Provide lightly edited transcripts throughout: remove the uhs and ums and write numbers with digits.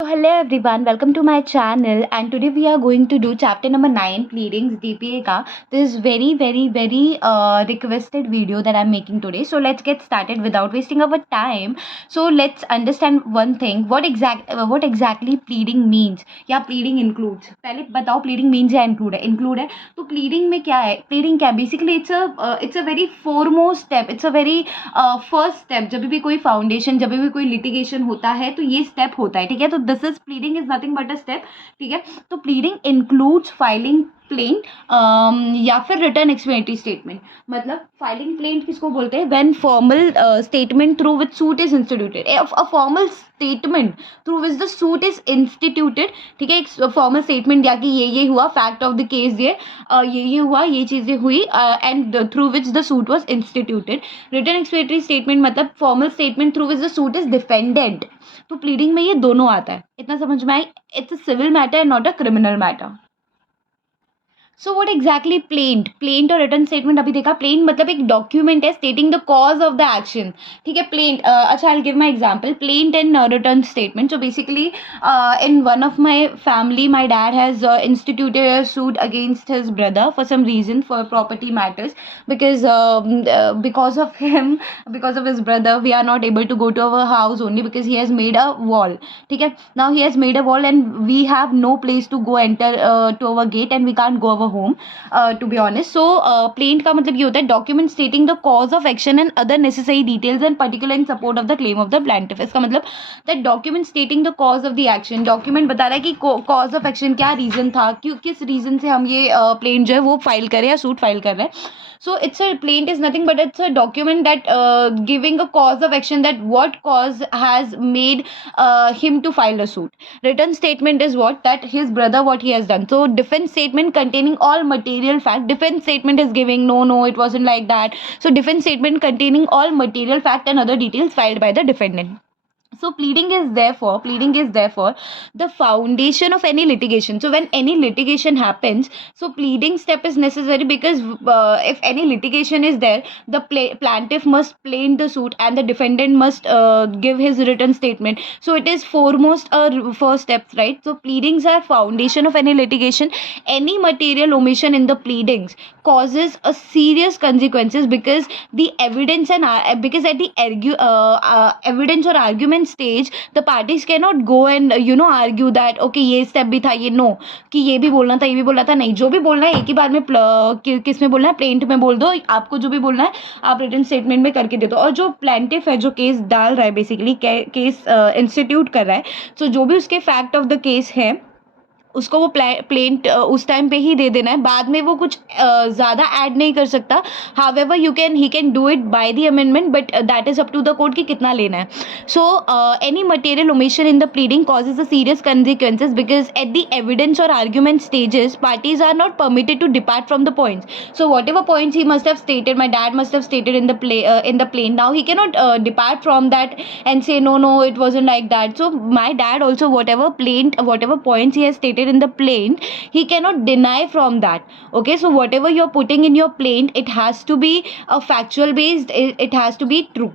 So hello everyone, welcome to my channel, and today we are going to do chapter number 9, pleadings DPA ka. This is very requested video that I'm making today. So let's get started without wasting our time. So let's understand one thing, what exactly pleading means या pleading includes. पहले बताओ pleading means या include है. तो pleading में क्या है? Pleading क्या है? Basically it's a very foremost step, it's a very first step. जब भी कोई फाउंडेशन, जब भी कोई लिटिगेशन होता है तो ये स्टेप होता है. ठीक है, तो this is pleading is nothing but a step. ठीक है, तो प्लीडिंग इंक्लूड्स फाइलिंग प्लेन या फिर रिटर्न एक्सप्लेनेटरी स्टेटमेंट. मतलब फाइलिंग प्लेन किसको बोलते हैं? When formal statement through which suit is instituted. A formal statement through which the suit is instituted. ठीक है, एक फॉर्मल स्टेटमेंट दिया कि ये हुआ, फैक्ट ऑफ द केस ये हुआ, ये चीज़ें हुई, and through which the suit was instituted. Written explanatory statement मतलब formal statement through which the suit is defended. तो प्लीडिंग में ये दोनों आता है. इतना समझ में आई? It's a civil matter, not a criminal matter. So what exactly plaint और रिटर्न स्टेटमेंट अभी देखा. प्लेंट मतलब एक डॉक्यूमेंट है stating the cause of the action. ठीक है, प्लेंट. अच्छा, I give my example. Plaint and return statement. So basically in one of my family my dad has instituted a suit against his brother for some reason, for property matters, because of him, because of his brother, we are not able to go to our house only because he has made a wall. ठीक है, now he has made a wall and we have no place to go enter to our gate, and we can't go our home, to be honest. So plaint का मतलब ये होता है document stating the cause of action and other necessary details and particular in support of the claim of the plaintiff. इसका मतलब that document stating the cause of the action. document बता रहा है कि cause of action क्या reason था, क्यों, किस reason से हम ये plaint जो है वो फाइल कर रहे हैं या सूट फाइल कर रहे हैं. So it's a plaint is nothing but it's a document that giving a cause of action, that what cause has made him to file a suit. Written statement is what, that his brother what he has done. So defense statement containing all material fact. Defense statement is giving no it wasn't like that. So defense statement containing all material fact and other details filed by the defendant. So pleading is therefore the foundation of any litigation. So when any litigation happens, so pleading step is necessary because if any litigation is there, the plaintiff must plaint the suit and the defendant must give his written statement. So it is foremost first steps, right? So pleadings are foundation of any litigation. Any material omission in the pleadings causes a serious consequences because the evidence and because at the evidence or argument stage the parties cannot go and argue that okay ये step भी था, ये no, कि ये भी बोलना था, ये भी बोलना था. नहीं, जो भी बोलना है एक ही बार में किस में बोलना है, प्लेंट में बोल दो. आपको जो भी बोलना है आप रिटन स्टेटमेंट में करके दे दो. और जो प्लेंटिफ है, जो केस डाल रहा है, बेसिकली केस इंस्टीट्यूट कर रहा है, सो जो भी उसके फैक्ट ऑफ द केस है उसको वो प्लेंट उस टाइम पे ही दे देना है. बाद में वो कुछ ज़्यादा ऐड नहीं कर सकता. However he can do it by the amendment, but that is up to the court कि कितना लेना है. So any material omission in the pleading causes a serious consequences because at the evidence or argument stages parties are not permitted to depart from the points. So whatever points he must have stated, my dad must have stated in the plaint, now he cannot depart from that and say no it wasn't like that. So my dad also whatever points he has stated in the plaint, he cannot deny from that. Okay, so whatever you're putting in your plaint, it has to be a factual based, it has to be true.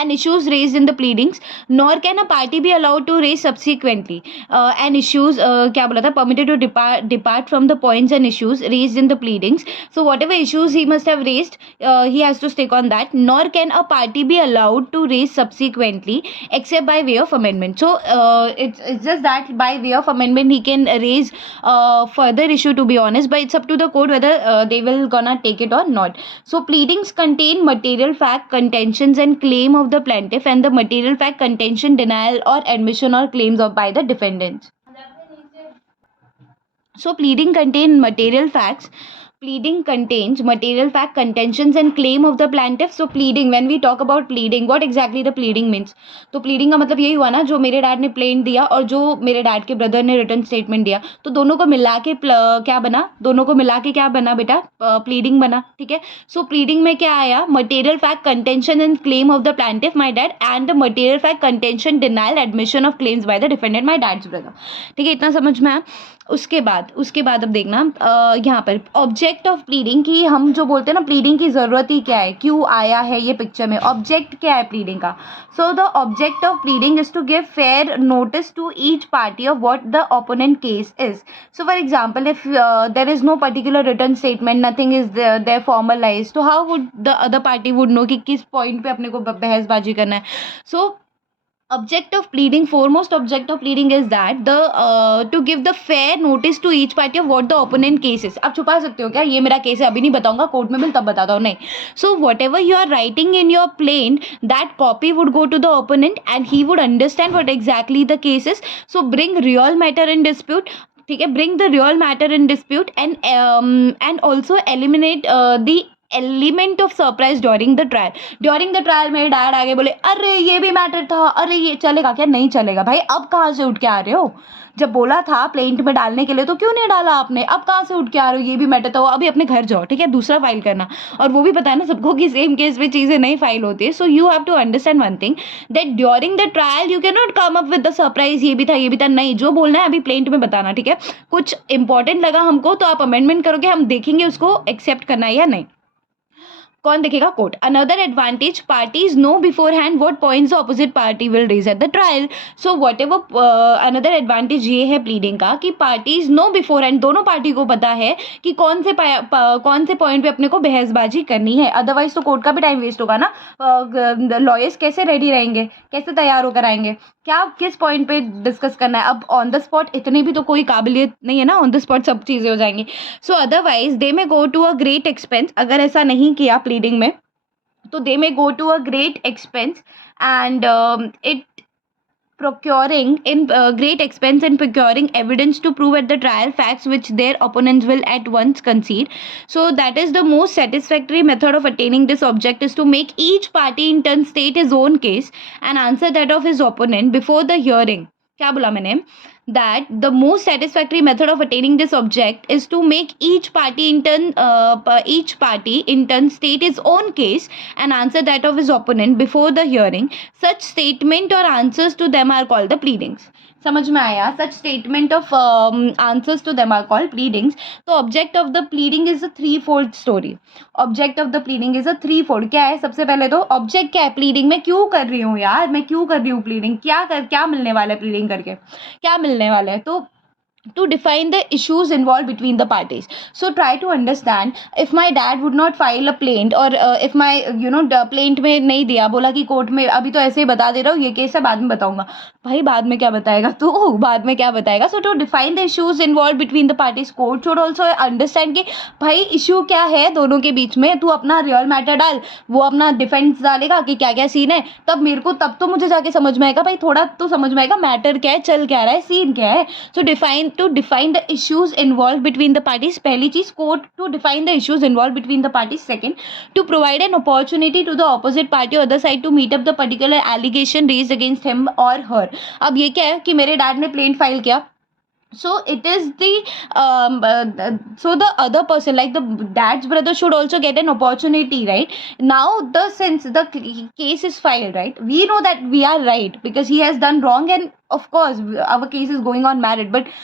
And issues raised in the pleadings, nor can a party be allowed to raise subsequently and issues क्या बोला था, permitted to depart from the points and issues raised in the pleadings. So whatever issues he must have raised, he has to stick on that. Nor can a party be allowed to raise subsequently except by way of amendment. So it's just that by way of amendment he can raise further issue, to be honest, but it's up to the court whether they will gonna take it or not. So pleadings contain material fact, contentions and claim of the plaintiff and the material fact, contention, denial or admission or claims of by the defendant. So pleading contains material facts. Pleading contains material fact, contentions and claim of the plaintiff. So pleading, when we talk about pleading, what exactly the pleading means? तो pleading का मतलब यही हुआ ना, जो मेरे dad ने plaint दिया और जो मेरे डैड के ब्रदर ने रिटर्न स्टेटमेंट दिया, तो दोनों को मिला के क्या बना, दोनों को मिला के क्या बना बेटा, प्लीडिंग बना. ठीक है, सो प्लीडिंग में क्या आया, material fact, contention and claim of the plaintiff my dad and the material fact, contention, denial, admission of claims bye the defendant my dad's brother. ठीक है, इतना समझ में आया. उसके बाद अब देखना यहाँ पर ऑब्जेक्ट ऑफ प्लीडिंग की हम जो बोलते हैं ना, प्लीडिंग की ज़रूरत ही क्या है, क्यों आया है ये पिक्चर में, ऑब्जेक्ट क्या है प्लीडिंग का. So the object of pleading is to give fair notice to each party of what the opponent case is. So for example if there is no particular written statement, nothing is there formalize, तो how would the other party would know कि किस point पे अपने को बहसबाजी करना है. सो object of pleading, foremost object of pleading is that the to give the fair notice to each party of what the opponent case is. आप छुपा सकते हो क्या, ये मेरा केस है, अभी नहीं बताऊंगा, कोर्ट में मिल तब बताता हूँ, नहीं. So whatever you are writing in your plaint, that copy would go to the opponent and he would understand what exactly the case is. So bring real matter in dispute, ठीक है, bring the real matter in dispute and also eliminate the element of surprise during the trial. During the trial मेरे dad आगे बोले अरे ये भी matter था, अरे ये चलेगा क्या, नहीं चलेगा भाई, अब कहाँ से उठ के आ रहे हो, जब बोला था प्लेंट में डालने के लिए तो क्यों नहीं डाला आपने, अब कहाँ से उठ के आ रहे हो, ये भी मैटर था, अभी अपने घर जाओ, ठीक है, दूसरा फाइल करना. और वो भी पता है ना सबको कि सेम केस में चीज़ें नहीं फाइल होती है. So you have to understand one thing, that during the trial you can not come up with the surprise, ये भी था, नहीं, जो बोलना है अभी प्लेंट में बताना, ठीक है. कुछ इंपॉर्टेंट लगा हमको तो आप अमेंडमेंट करोगे, हम देखेंगे उसको एक्सेप्ट करना है या नहीं. कौन देखेगा, court. Another advantage, parties know beforehand what points the opposite party will raise at the trial. So whatever another advantage ये है प्लीडिंग का कि पार्टीज नो बिफोर हैंड, दोनों पार्टी को पता है कि कौन से पॉइंट पे अपने को बहसबाजी करनी है. अदरवाइज तो कोर्ट का भी टाइम वेस्ट होगा ना. लॉयर्स कैसे रेडी रहेंगे, कैसे तैयार होकर आएंगे, क्या किस पॉइंट पे डिस्कस करना है. अब ऑन द स्पॉट इतनी भी तो कोई काबिलियत नहीं है ना, ऑन द स्पॉट सब चीज़ें हो जाएंगी. So otherwise they may go to a great expense, अगर ऐसा नहीं किया प्लीडिंग में तो they may go to a great expense and it procuring in great expense in procuring evidence to prove at the trial facts which their opponents will at once concede. So that is the most satisfactory method of attaining this object, is to make each party in turn state his own case and answer that of his opponent before the hearing. क्या बोला मैंने, that the most satisfactory method of attaining this object is to make each party in turn state his own case and answer that of his opponent before the hearing. Such statement or answers to them are called the pleadings. समझ में आया, such statement of answers to them are called pleadings. तो object of the pleading is a three fold story. Object of the pleading is a three fold. क्या है, सबसे पहले तो object क्या है, प्लीडिंग में क्यों कर रही हूँ यार, मैं क्यों कर रही हूँ प्लीडिंग, क्या मिलने वाला है प्लीडिंग करके, क्या मिलने वाला है. तो to define the issues involved between the parties. So try to understand, if my dad would not file a plaint or if my the plaint में नहीं दिया, बोला कि कोर्ट में अभी तो ऐसे ही बता दे रहा हूँ, ये केस है बाद में बताऊंगा, भाई बाद में क्या बताएगा तू, बाद में क्या बताएगा. So to define the issues involve between the parties, court should also understand कि भाई इशू क्या है दोनों के बीच में, तू अपना रियल मैटर डाल, वो अपना डिफेंस डालेगा कि क्या क्या सीन है, तब तो मुझे जाके समझ में आएगा भाई, थोड़ा तो समझ में आएगा मैटर क्या है, चल क्या रहा है, सीन क्या है. सो to define the issues involved between the parties, पहली चीज court to define the issues involved between the parties. Second, to provide an opportunity to the opposite party or other side to meet up the particular allegation raised against him or her. अब ये क्या है कि मेरे dad ने plaint file किया, so it is so the other person, like the dad's brother, should also get an opportunity, right? Now since the case is filed, right, we know that we are right because he has done wrong and of course our case is going on merit, but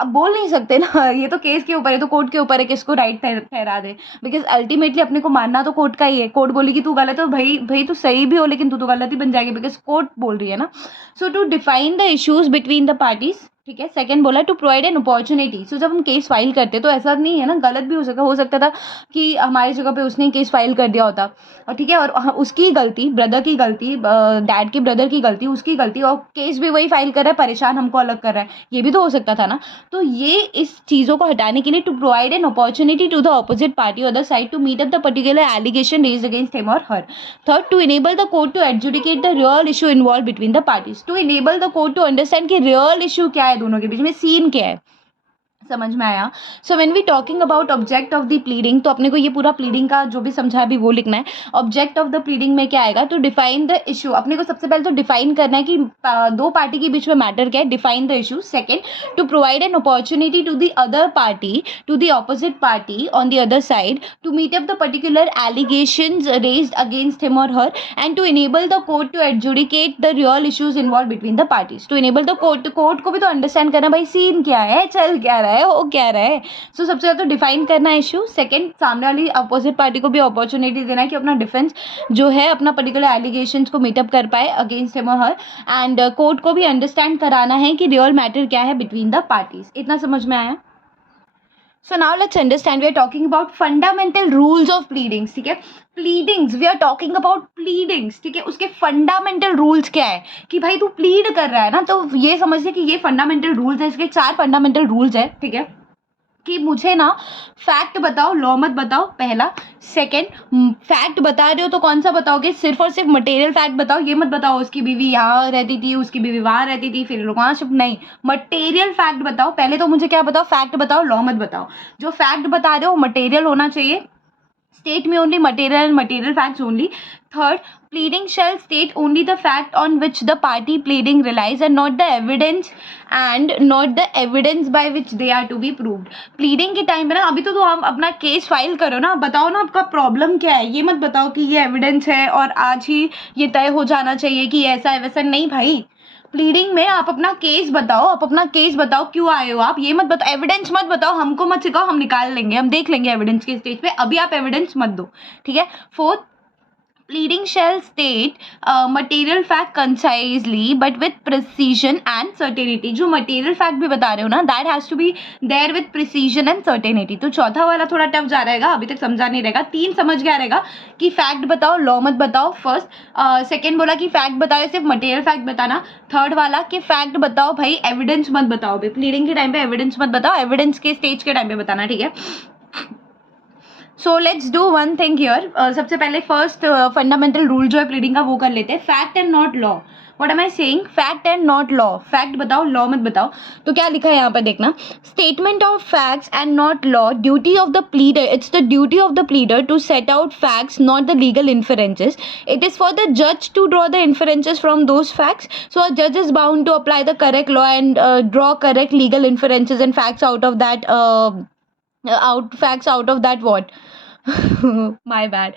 अब बोल नहीं सकते ना, ये तो case के ऊपर है, तो कोर्ट के ऊपर है किसको राइट ठहरा दे, बिकॉज अल्टीमेटली अपने को मानना तो कोर्ट का ही है. कोर्ट बोलेगी तू गलत है, तो भाई तू सही भी हो लेकिन तू तो गलत ही बन जाएगी बिकॉज कोर्ट बोल रही है ना. So to define the issues between the parties, ठीक है. सेकंड बोला to provide an opportunity. So जब हम केस फाइल करते तो ऐसा नहीं है ना, गलत भी हो सकता था कि हमारी जगह पे उसने केस फाइल कर दिया होता, और ठीक है, और उसकी गलती, ब्रदर की गलती, डैड की ब्रदर की गलती, उसकी गलती, और केस भी वही फाइल कर रहा है, परेशान हमको अलग कर रहा है, ये भी तो हो सकता था ना. तो ये इस चीज़ों को हटाने के लिए to provide an opportunity to the opposite party और the side to meet up the particular allegation raised against him और her. Third, to enable the court to adjudicate the real issue involve between the parties. To enable the court to understand कि real issue क्या है दोनों के बीच में, scene क्या है, समझ में आया? So when we talking about object of the pleading, तो अपने को ये पूरा प्लीडिंग का जो भी समझा है अभी वो लिखना है। ऑब्जेक्ट ऑफ द प्लीडिंग में क्या आएगा, तो डिफाइन द इशू। अपने को सबसे पहले तो डिफाइन करना है कि दो पार्टी के बीच में मैटर क्या है, define the issue. Second, to provide an opportunity to the other party, to the opposite party on the other side to meet up the particular allegations raised against him और her, and to enable the court to adjudicate the real issues involve between the parties. To enable the court, court को भी तो understand करना भाई scene क्या है, चल क्या रहा है, हो क्या रहा है। सो सबसे ज़्यादा तो डिफाइन करना है इशू। सेकंड, सामने वाली अपोजिट पार्टी को भी अपॉर्चुनिटी देना है कि अपना डिफेंस जो है, अपना पर्टिकुलर एलिगेशंस को मीटअप कर पाए अगेंस्ट हिम और हर, एंड कोर्ट को भी अंडरस्टैंड कराना है कि रियल मैटर क्या है बिटवीन द पार्टीज। इतना समझ में आया? So now let's understand, we are talking about fundamental rules of pleadings, ठीक है। Pleadings, we are talking about pleadings, ठीक है। उसके फंडामेंटल रूल्स क्या है कि भाई तू प्लीड कर रहा है ना, तो ये समझ ले कि ये फंडामेंटल रूल्स है। इसके 4 फंडामेंटल रूल्स है, ठीक है, कि मुझे ना फैक्ट बताओ, लॉ मत बताओ, पहला। सेकंड, फैक्ट बता रहे हो तो कौन सा बताओगे, सिर्फ और सिर्फ मटेरियल फैक्ट बताओ, ये मत बताओ उसकी बीवी यहाँ रहती थी, उसकी बीवी वहाँ रहती थी, फिर लोग वहाँ शिफ्ट, नहीं, मटेरियल फैक्ट बताओ। पहले तो मुझे क्या बताओ, फैक्ट बताओ, लॉ मत बताओ। जो फैक्ट बता रहे हो मटेरियल होना चाहिए, state में only material and material facts only. Third, pleading shall state only the fact on which the party pleading relies and not the evidence by which they are to be proved. pleading के time में ना, अभी तो हम अपना case file करो ना, बताओ ना आपका प्रॉब्लम क्या है, ये मत बताओ कि ये एविडेंस है और आज ही ये तय हो जाना चाहिए कि ऐसा है वैसा, नहीं भाई। प्लीडिंग में आप अपना केस बताओ, आप अपना केस बताओ, क्यों आए हो आप, ये मत बताओ, एविडेंस मत बताओ, हमको मत सिखाओ, हम निकाल लेंगे, हम देख लेंगे एविडेंस के स्टेज पे, अभी आप एविडेंस मत दो, ठीक है। Fourth, pleading shall state material fact concisely but with precision and certainty. जो material fact भी बता रहे हो ना, that has to be there with precision and certainty. तो चौथा वाला थोड़ा टफ जा रहेगा, अभी तक समझा नहीं रहेगा। 3 समझ गया रहेगा कि फैक्ट बताओ, लॉ मत बताओ, फर्स्ट। सेकेंड बोला कि फैक्ट बताओ, सिर्फ मटेरियल फैक्ट बताना। थर्ड वाला कि फैक्ट बताओ भाई, एविडेंस मत बताओ भाई, प्लीडिंग के टाइम पे एविडेंस मत बताओ, एविडेंस के स्टेज के टाइम पे बताना, ठीक है। So let's do one thing here. सबसे पहले फर्स्ट फंडामेंटल रूल जो है प्लीडिंग का वो कर लेते हैं, fact and not law. What am I saying, fact and not law, fact बताओ, लॉ मत बताओ। तो क्या लिखा है यहाँ पर देखना, statement of facts and not law, duty of the pleader, it's the duty of the pleader to set out facts not the legal inferences, it is for the जज to draw the inferences from those facts, सो अ जज is bound to apply the correct law and draw correct legal inferences and facts out of that what my bad,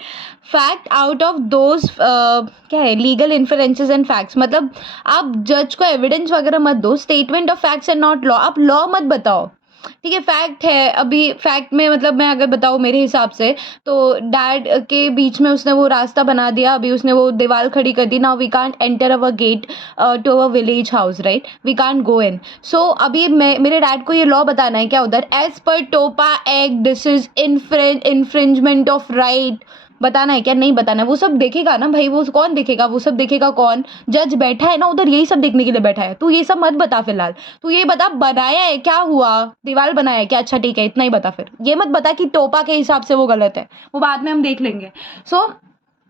fact out of those, क्या है, legal इन्फरेंसेज and facts. मतलब आप जज को evidence वगैरह मत दो, statement of facts and not law, आप लॉ मत बताओ, ठीक है। फैक्ट है, अभी फैक्ट में मतलब मैं अगर बताऊँ मेरे हिसाब से, तो डैड के बीच में उसने वो रास्ता बना दिया, अभी उसने वो दीवार खड़ी कर दी, now we can't enter our gate to our village house, right, we can't go in. So अभी मेरे डैड को ये लॉ बताना है क्या उधर, एज पर टोपा act this is infringement of right, बताना है क्या, नहीं बताना है, वो सब देखेगा ना भाई, वो कौन देखेगा, वो सब देखेगा कौन, जज बैठा है ना उधर, यही सब देखने के लिए बैठा है। तू ये सब मत बता फिलहाल, तू ये बता बनाया है क्या हुआ, दीवार बनाया है क्या, अच्छा ठीक है, इतना ही बता, फिर ये मत बता कि टोपा के हिसाब से वो गलत है, वो बाद में हम देख लेंगे। So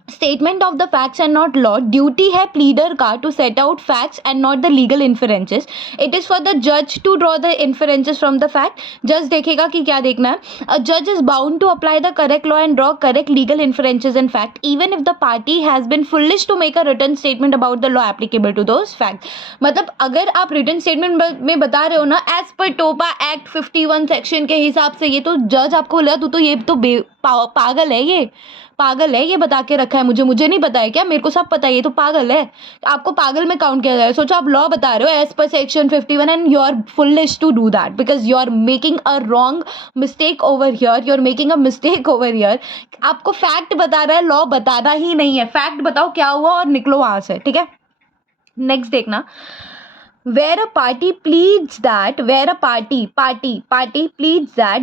statement of the facts and not law, duty है प्लीडर का to set out facts and not the legal inferences, it is for the जज to draw the inferences from the fact. जज देखेगा कि क्या देखना है, अ जज is bound to apply the correct law and draw correct legal inferences and fact even if the party has been foolish to make a written statement about the law applicable to those fact. मतलब अगर आप written statement में बता रहे हो ना, as per टोपा act 51 section के हिसाब से, ये तो जज आपको बोलेगा तू तो ये तो पागल है, ये पागल है, ये बता के रखा है मुझे नहीं पता है क्या, मेरे को सब पता है, ये तो पागल है, आपको पागल में काउंट किया जाए। सोचो आप लॉ बता रहे हो as per section 51 and you are foolish to do that because you are making a wrong mistake over here, you are making a mistake over here. आपको फैक्ट बता रहा है, लॉ बताना ही नहीं है, फैक्ट बताओ क्या हुआ और निकलो वहां से, ठीक है। नेक्स्ट देखना, where a party pleads that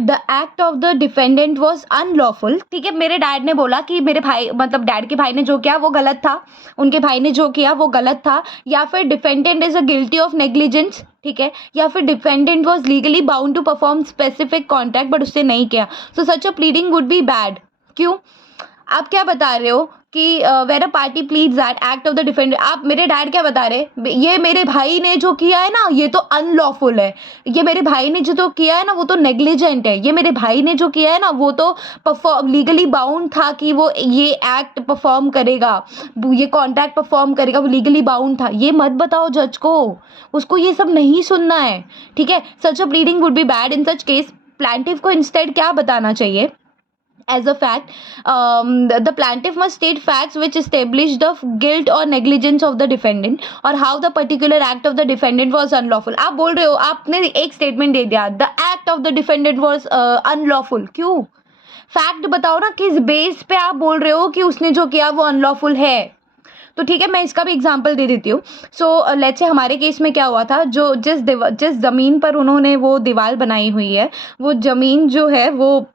the act of the defendant was unlawful, ठीक है। मेरे डैड ने बोला कि मेरे भाई, मतलब डैड के भाई ने जो किया वो गलत था, उनके भाई ने जो किया वो गलत था, या फिर defendant is a guilty of negligence, ठीक है, या फिर defendant was legally bound to perform specific contract but उससे नहीं किया, so such a pleading would be bad. क्यों, आप क्या बता रहे हो कि where a party please that act of the defendant, आप मेरे डैड क्या बता रहे, ये मेरे भाई ने जो किया है ना ये तो अनलॉफुल है, ये मेरे भाई ने जो तो किया है ना वो तो नेग्लिजेंट है, ये मेरे भाई ने जो किया है ना वो तो परफॉर्म लीगली बाउंड था कि वो ये एक्ट परफॉर्म करेगा, ये कॉन्ट्रैक्ट परफॉर्म करेगा, वो लीगली बाउंड था। ये मत बताओ जज को, उसको ये सब नहीं सुनना है, ठीक है। Such a pleading would be bad in such case. Plaintiff को इंस्टेड क्या बताना चाहिए? As a fact, the plaintiff must state facts which establish the guilt or negligence of the defendant or how the particular act of the defendant was unlawful. आप बोल रहे हो, आपने एक स्टेटमेंट दे दिया the act of the defendant was unlawful, क्यों? Fact बताओ ना, किस बेस पे आप बोल रहे हो कि उसने जो किया वो अनलॉफुल है। तो ठीक है, मैं इसका भी एग्जांपल दे देती हूँ। सो लेट्स से हमारे केस में क्या हुआ था, जो जिस ज़मीन पर उन्होंने वो दीवार बनाई हुई है, वो ज़मीन जो है वो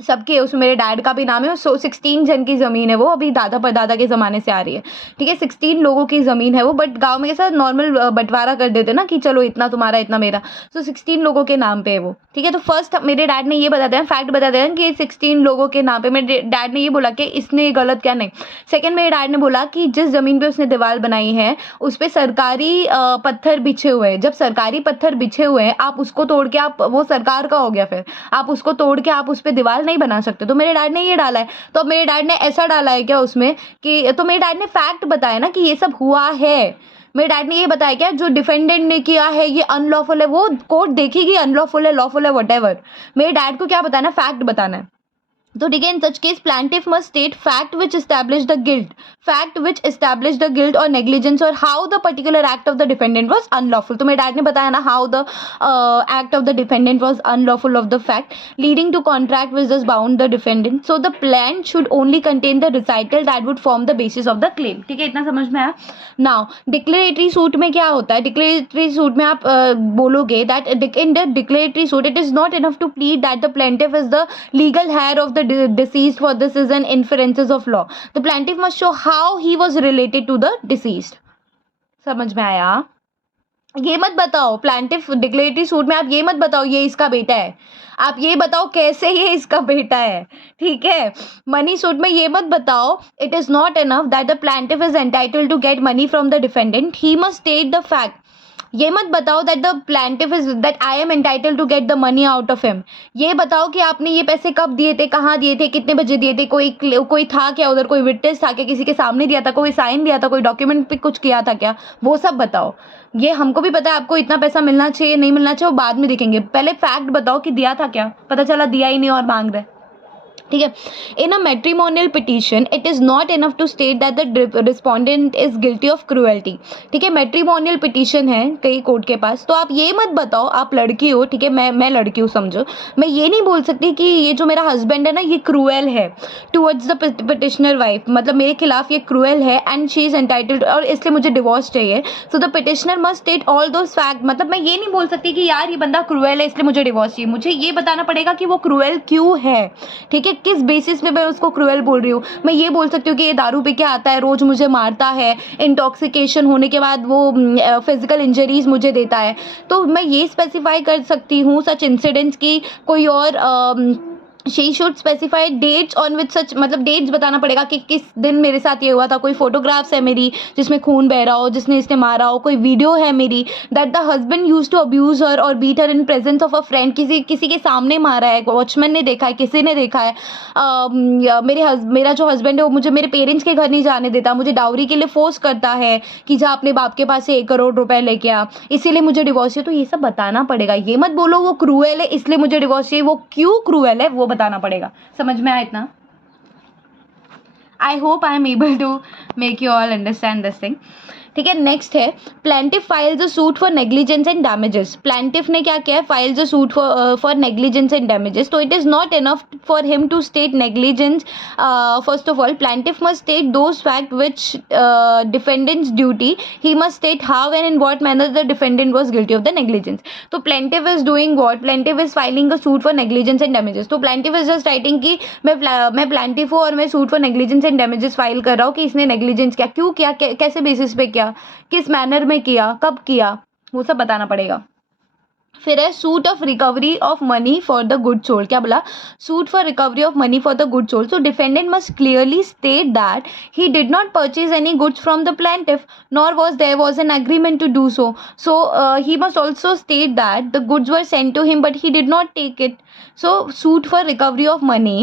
सबके, उसमें मेरे डैड का भी नाम है। 16 जन की ज़मीन है वो, अभी दादा परदादा के ज़माने से आ रही है, ठीक है। 16 लोगों की ज़मीन है वो, बट गांव में कैसा नॉर्मल बंटवारा कर देते ना कि चलो इतना तुम्हारा इतना मेरा। 16 लोगों के नाम पे है वो, ठीक है। तो फर्स्ट मेरे डैड ने ये बता दिया, फैक्ट बता दिया कि 16 लोगों के नाम पे। मेरे डैड ने ये बोला कि इसने गलत क्या, नहीं। सेकेंड मेरे डैड ने बोला कि जिस ज़मीन पर उसने दीवार बनाई है उस पर सरकारी पत्थर बिछे हुए हैं, जब सरकारी पत्थर बिछे हुए हैं आप उसको तोड़ के, आप वो सरकार का हो गया, फिर आप उसको तोड़ के आप उस पर दीवार नहीं बना सकते। तो मेरे डैड ने ये डाला है, तो अब मेरे डैड ने ऐसा डाला है क्या उसमें कि, तो मेरे डैड ने फैक्ट बताया ना कि ये सब हुआ है। मेरे डैड ने ये बताया क्या, जो डिफेंडेंट ने किया है ये अनलॉफुल है, वो कोर्ट देखेगी अनलॉफुल है लॉफुल है व्हाटएवर। मेरे डैड को क्या बताना है, फैक्ट बताना है। तो ठीक है, in such case plaintiff must state fact which establish the guilt, fact which establish the guilt और नेग्लिजेंस और how the particular act of the defendant was unlawful. तो मेरे डैड ने बताया ना how the act of the defendant was unlawful of the fact leading to contract which does bound the defendant, so the plaint should only contain the recital that would form the basis of the claim. ठीक है, इतना समझ में आया। Now declaratory suit में क्या होता है, डिक्लेरेटरी सूट में आप बोलोगे that in the declaratory suit it is not enough to plead that the plaintiff is the legal heir of the deceased, for this is an inferences of law. The plaintiff must show how he was related to the deceased. समझ में आया? ये मत बताओ plaintiff declaratory suit में, आप ये मत बताओ ये इसका बेटा है, आप ये बताओ कैसे ये इसका बेटा है, ठीक है। मनी सूट में ये मत बताओ, it is not enough that the plaintiff is entitled to get money from the defendant, he must state the fact. ये मत बताओ that the plaintiff is that I am entitled to get the money out of him. ये बताओ कि आपने ये पैसे कब दिए थे, कहाँ दिए थे, कितने बजे दिए थे, कोई था क्या उधर, कोई विटनेस था क्या, किसी के सामने दिया था, कोई साइन दिया था, कोई डॉक्यूमेंट पे कुछ किया था क्या, वो सब बताओ। ये हमको भी पता है आपको इतना पैसा मिलना चाहिए नहीं मिलना चाहिए वो बाद में देखेंगे, पहले फैक्ट बताओ कि दिया था क्या, पता चला दिया ही नहीं और मांग रहे। ठीक है, in a matrimonial petition it is not enough to state that the respondent is guilty of cruelty. ठीक है, मैट्रिमोनियल पिटीशन है कई कोर्ट के पास, तो आप ये मत बताओ, आप लड़की हो, ठीक है, मैं लड़की हूँ समझो, मैं ये नहीं बोल सकती कि ये जो मेरा हस्बैंड है ना ये क्रूएल है टूवर्ड्स द पिटिशनर वाइफ, मतलब मेरे खिलाफ ये क्रूएल है एंड शी इज एंटाइटल्ड और इसलिए मुझे डिवोर्स चाहिए। So the petitioner must state all those fact, मतलब मैं ये नहीं बोल सकती कि यार ये बंदा क्रूएल है इसलिए मुझे डिवोर्स चाहिए, मुझे ये बताना पड़ेगा कि वो क्रूएल क्यों है, ठीक है, किस बेसिस पे मैं उसको क्रूएल बोल रही हूँ। मैं ये बोल सकती हूँ कि ये दारू पी के आता है, रोज मुझे मारता है, इंटॉक्सिकेशन होने के बाद वो फिजिकल इंजरीज मुझे देता है, तो मैं ये स्पेसिफाई कर सकती हूँ सच इंसिडेंट्स की कोई और she should specify dates on which such, मतलब डेट्स बताना पड़ेगा कि किस दिन मेरे साथ ये हुआ था, कोई फोटोग्राफ्स है मेरी जिसमें खून बह रहा हो, जिसने इसने मारा हो, कोई वीडियो है मेरी that the husband use to abuse her और beat her in presence of a friend, किसी के सामने मारा है, वॉचमैन ने देखा है, किसी ने देखा है, मेरा जो हस्बैंड है वो मुझे मेरे पेरेंट्स के घर नहीं जाने देता, मुझे डाउरी के लिए फोर्स करता है कि जा अपने बाप के पास से 1 करोड़ रुपए लेके आ, इसीलिए मुझे डिवोर्स चाहिए। तो ये सब बताना पड़ेगा, ये मत बोलो वो क्रूएल है इसलिए मुझे डिवोर्स चाहिए, वो क्यों क्रूएल है वो बताना पड़ेगा। समझ में आया इतना? I hope I am able to make you all understand this thing. ठीक है, नेक्स्ट है plaintiff files a suit for negligence and damages. Plaintiff ने क्या किया, files a suit for negligence and damages. तो it is not enough for him to state negligence. First of all plaintiff must state those fact which defendants duty, he must state how and in what manner the defendant was guilty of the negligence. तो plaintiff is doing what, plaintiff is filing a suit for negligence and damages. तो plaintiff is just writing कि मैं plaintiff हूँ और मैं suit for negligence and damages file कर रहा हूँ कि इसने नेग्लिजेंस किया, क्यों किया, कैसे बेसिस पे किया, किस मैनर में किया, कब किया, वो सब बताना पड़ेगा। फिर है suit of recovery of money for the good sold. क्या बोला? Suit for recovery of money for the good sold. So defendant must clearly state that he did not purchase any goods from the plaintiff nor was an agreement to do so. So he must also state that the goods were sent to him but he did not take it. So suit for recovery of money,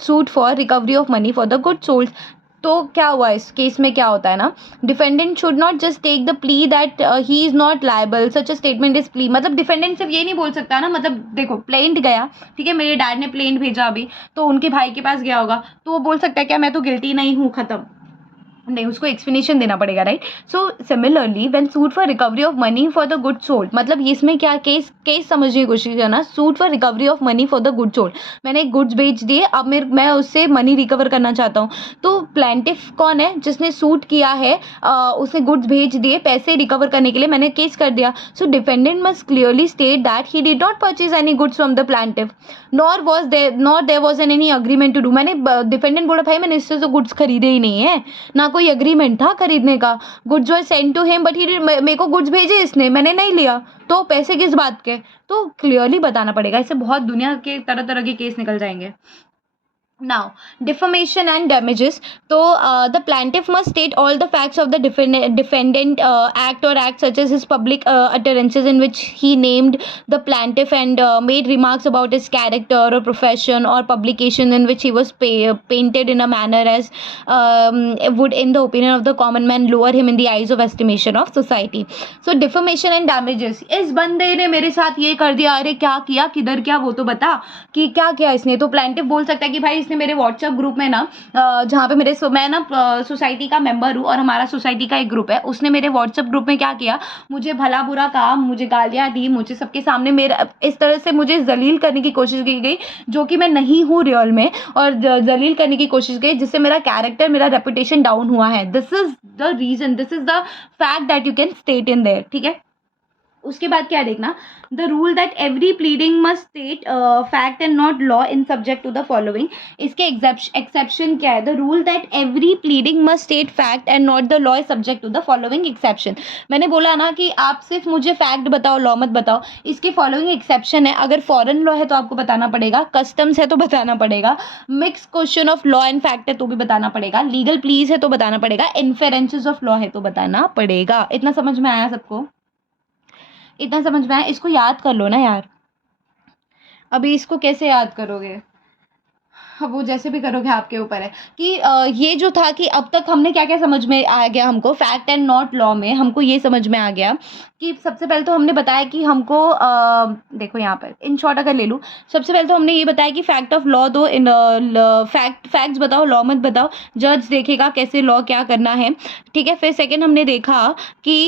suit for recovery of money for the good souls. तो क्या हुआ इस case में? क्या होता है ना, defendant should not just take the plea that he is not liable, such a statement is plea. मतलब डिफेंडेंट सिर्फ ये नहीं बोल सकता ना, मतलब देखो प्लेंट गया, ठीक है, मेरे डैड ने प्लेंट भेजा अभी, तो उनके भाई के पास गया होगा, तो वो बोल सकता है क्या मैं तो गिल्टी नहीं हूँ, खत्म नहीं, उसको एक्सप्लेनेशन देना पड़ेगा, right. So similarly when suit for recovery of money for the good sold, मतलब इसमें क्या केस समझने की कोशिश करना, suit for recovery of money for the good sold. मैंने एक गुड्स बेच दिए, अब मैं उससे मनी रिकवर करना चाहता हूँ, तो प्लेंटिफ कौन है? जिसने सूट किया है, उसने गुड्स भेज दिए, पैसे रिकवर करने के लिए मैंने केस कर दिया। So defendant must clearly state that he did not purchase any goods from the plaintiff nor there was any agreement to do. मैंने डिफेंडेंट बोला भाई मैंने इससे तो गुड्स खरीदे ही नहीं है, ना कोई एग्रीमेंट था खरीदने का, goods were send to him but he, मेरे को गुड्स भेजे इसने, मैंने नहीं लिया, तो पैसे किस बात के? तो क्लियरली बताना पड़ेगा, इससे बहुत दुनिया के तरह तरह के केस निकल जाएंगे। Now, defamation and damages. So, the plaintiff must state all the facts of the defendant act or acts such as his public utterances in which he named the plaintiff and made remarks about his character or profession or publication in which he was painted in a manner as would, in the opinion of the common man, lower him in the eyes of estimation of society. So, defamation and damages. इस बंदे ने मेरे साथ ये कर दिया, अरे क्या किया, किधर क्या, वो तो बता कि क्या किया इसने। तो प्लेंटिफ बोल सकता है कि भाई इसने मेरे व्हाट्सएप ग्रुप में ना, जहाँ पे मैं ना सोसाइटी का मेंबर हूँ और हमारा सोसाइटी का एक ग्रुप है, उसने मेरे व्हाट्सएप ग्रुप में क्या किया, मुझे भला बुरा कहा, मुझे गालियाँ दी, मुझे सबके सामने मेरा इस तरह से मुझे जलील करने की कोशिश की गई, जो कि मैं नहीं हूँ रियल में, और जलील करने की कोशिश की, जिससे मेरा कैरेक्टर, मेरा रेपुटेशन डाउन हुआ है। This is the reason, this is the fact that you can state in there, ठीक है। उसके बाद क्या देखना, the rule that every pleading must state fact and not law in subject to the following. इसके exception क्या है? The rule that every pleading must state fact and not the law is subject to the following exception. मैंने बोला ना कि आप सिर्फ मुझे फैक्ट बताओ, लॉ मत बताओ। इसके फॉलोइंग एक्सेप्शन है, अगर फॉरेन लॉ है तो आपको बताना पड़ेगा, कस्टम्स है तो बताना पड़ेगा, mix question of law and fact है तो भी बताना पड़ेगा, लीगल प्लीज है तो बताना पड़ेगा, इन्फेरेंसेस ऑफ लॉ है तो बताना पड़ेगा। इतना समझ में आया सबको? इतना समझ में आया? इसको याद कर लो ना यार। अभी इसको कैसे याद करोगे? अब वो जैसे भी करोगे आपके ऊपर है कि ये जो था कि अब तक हमने क्या क्या समझ में आ गया, हमको फैक्ट एंड नॉट लॉ में हमको ये समझ में आ गया कि सबसे पहले तो हमने बताया कि हमको देखो यहाँ पर इन शॉर्ट अगर ले लूँ, सबसे पहले तो हमने ये बताया कि फैक्ट ऑफ लॉ दो, इन फैक्ट्स बताओ, लॉ मत बताओ, जज देखेगा कैसे लॉ क्या करना है, ठीक है। फिर सेकेंड हमने देखा कि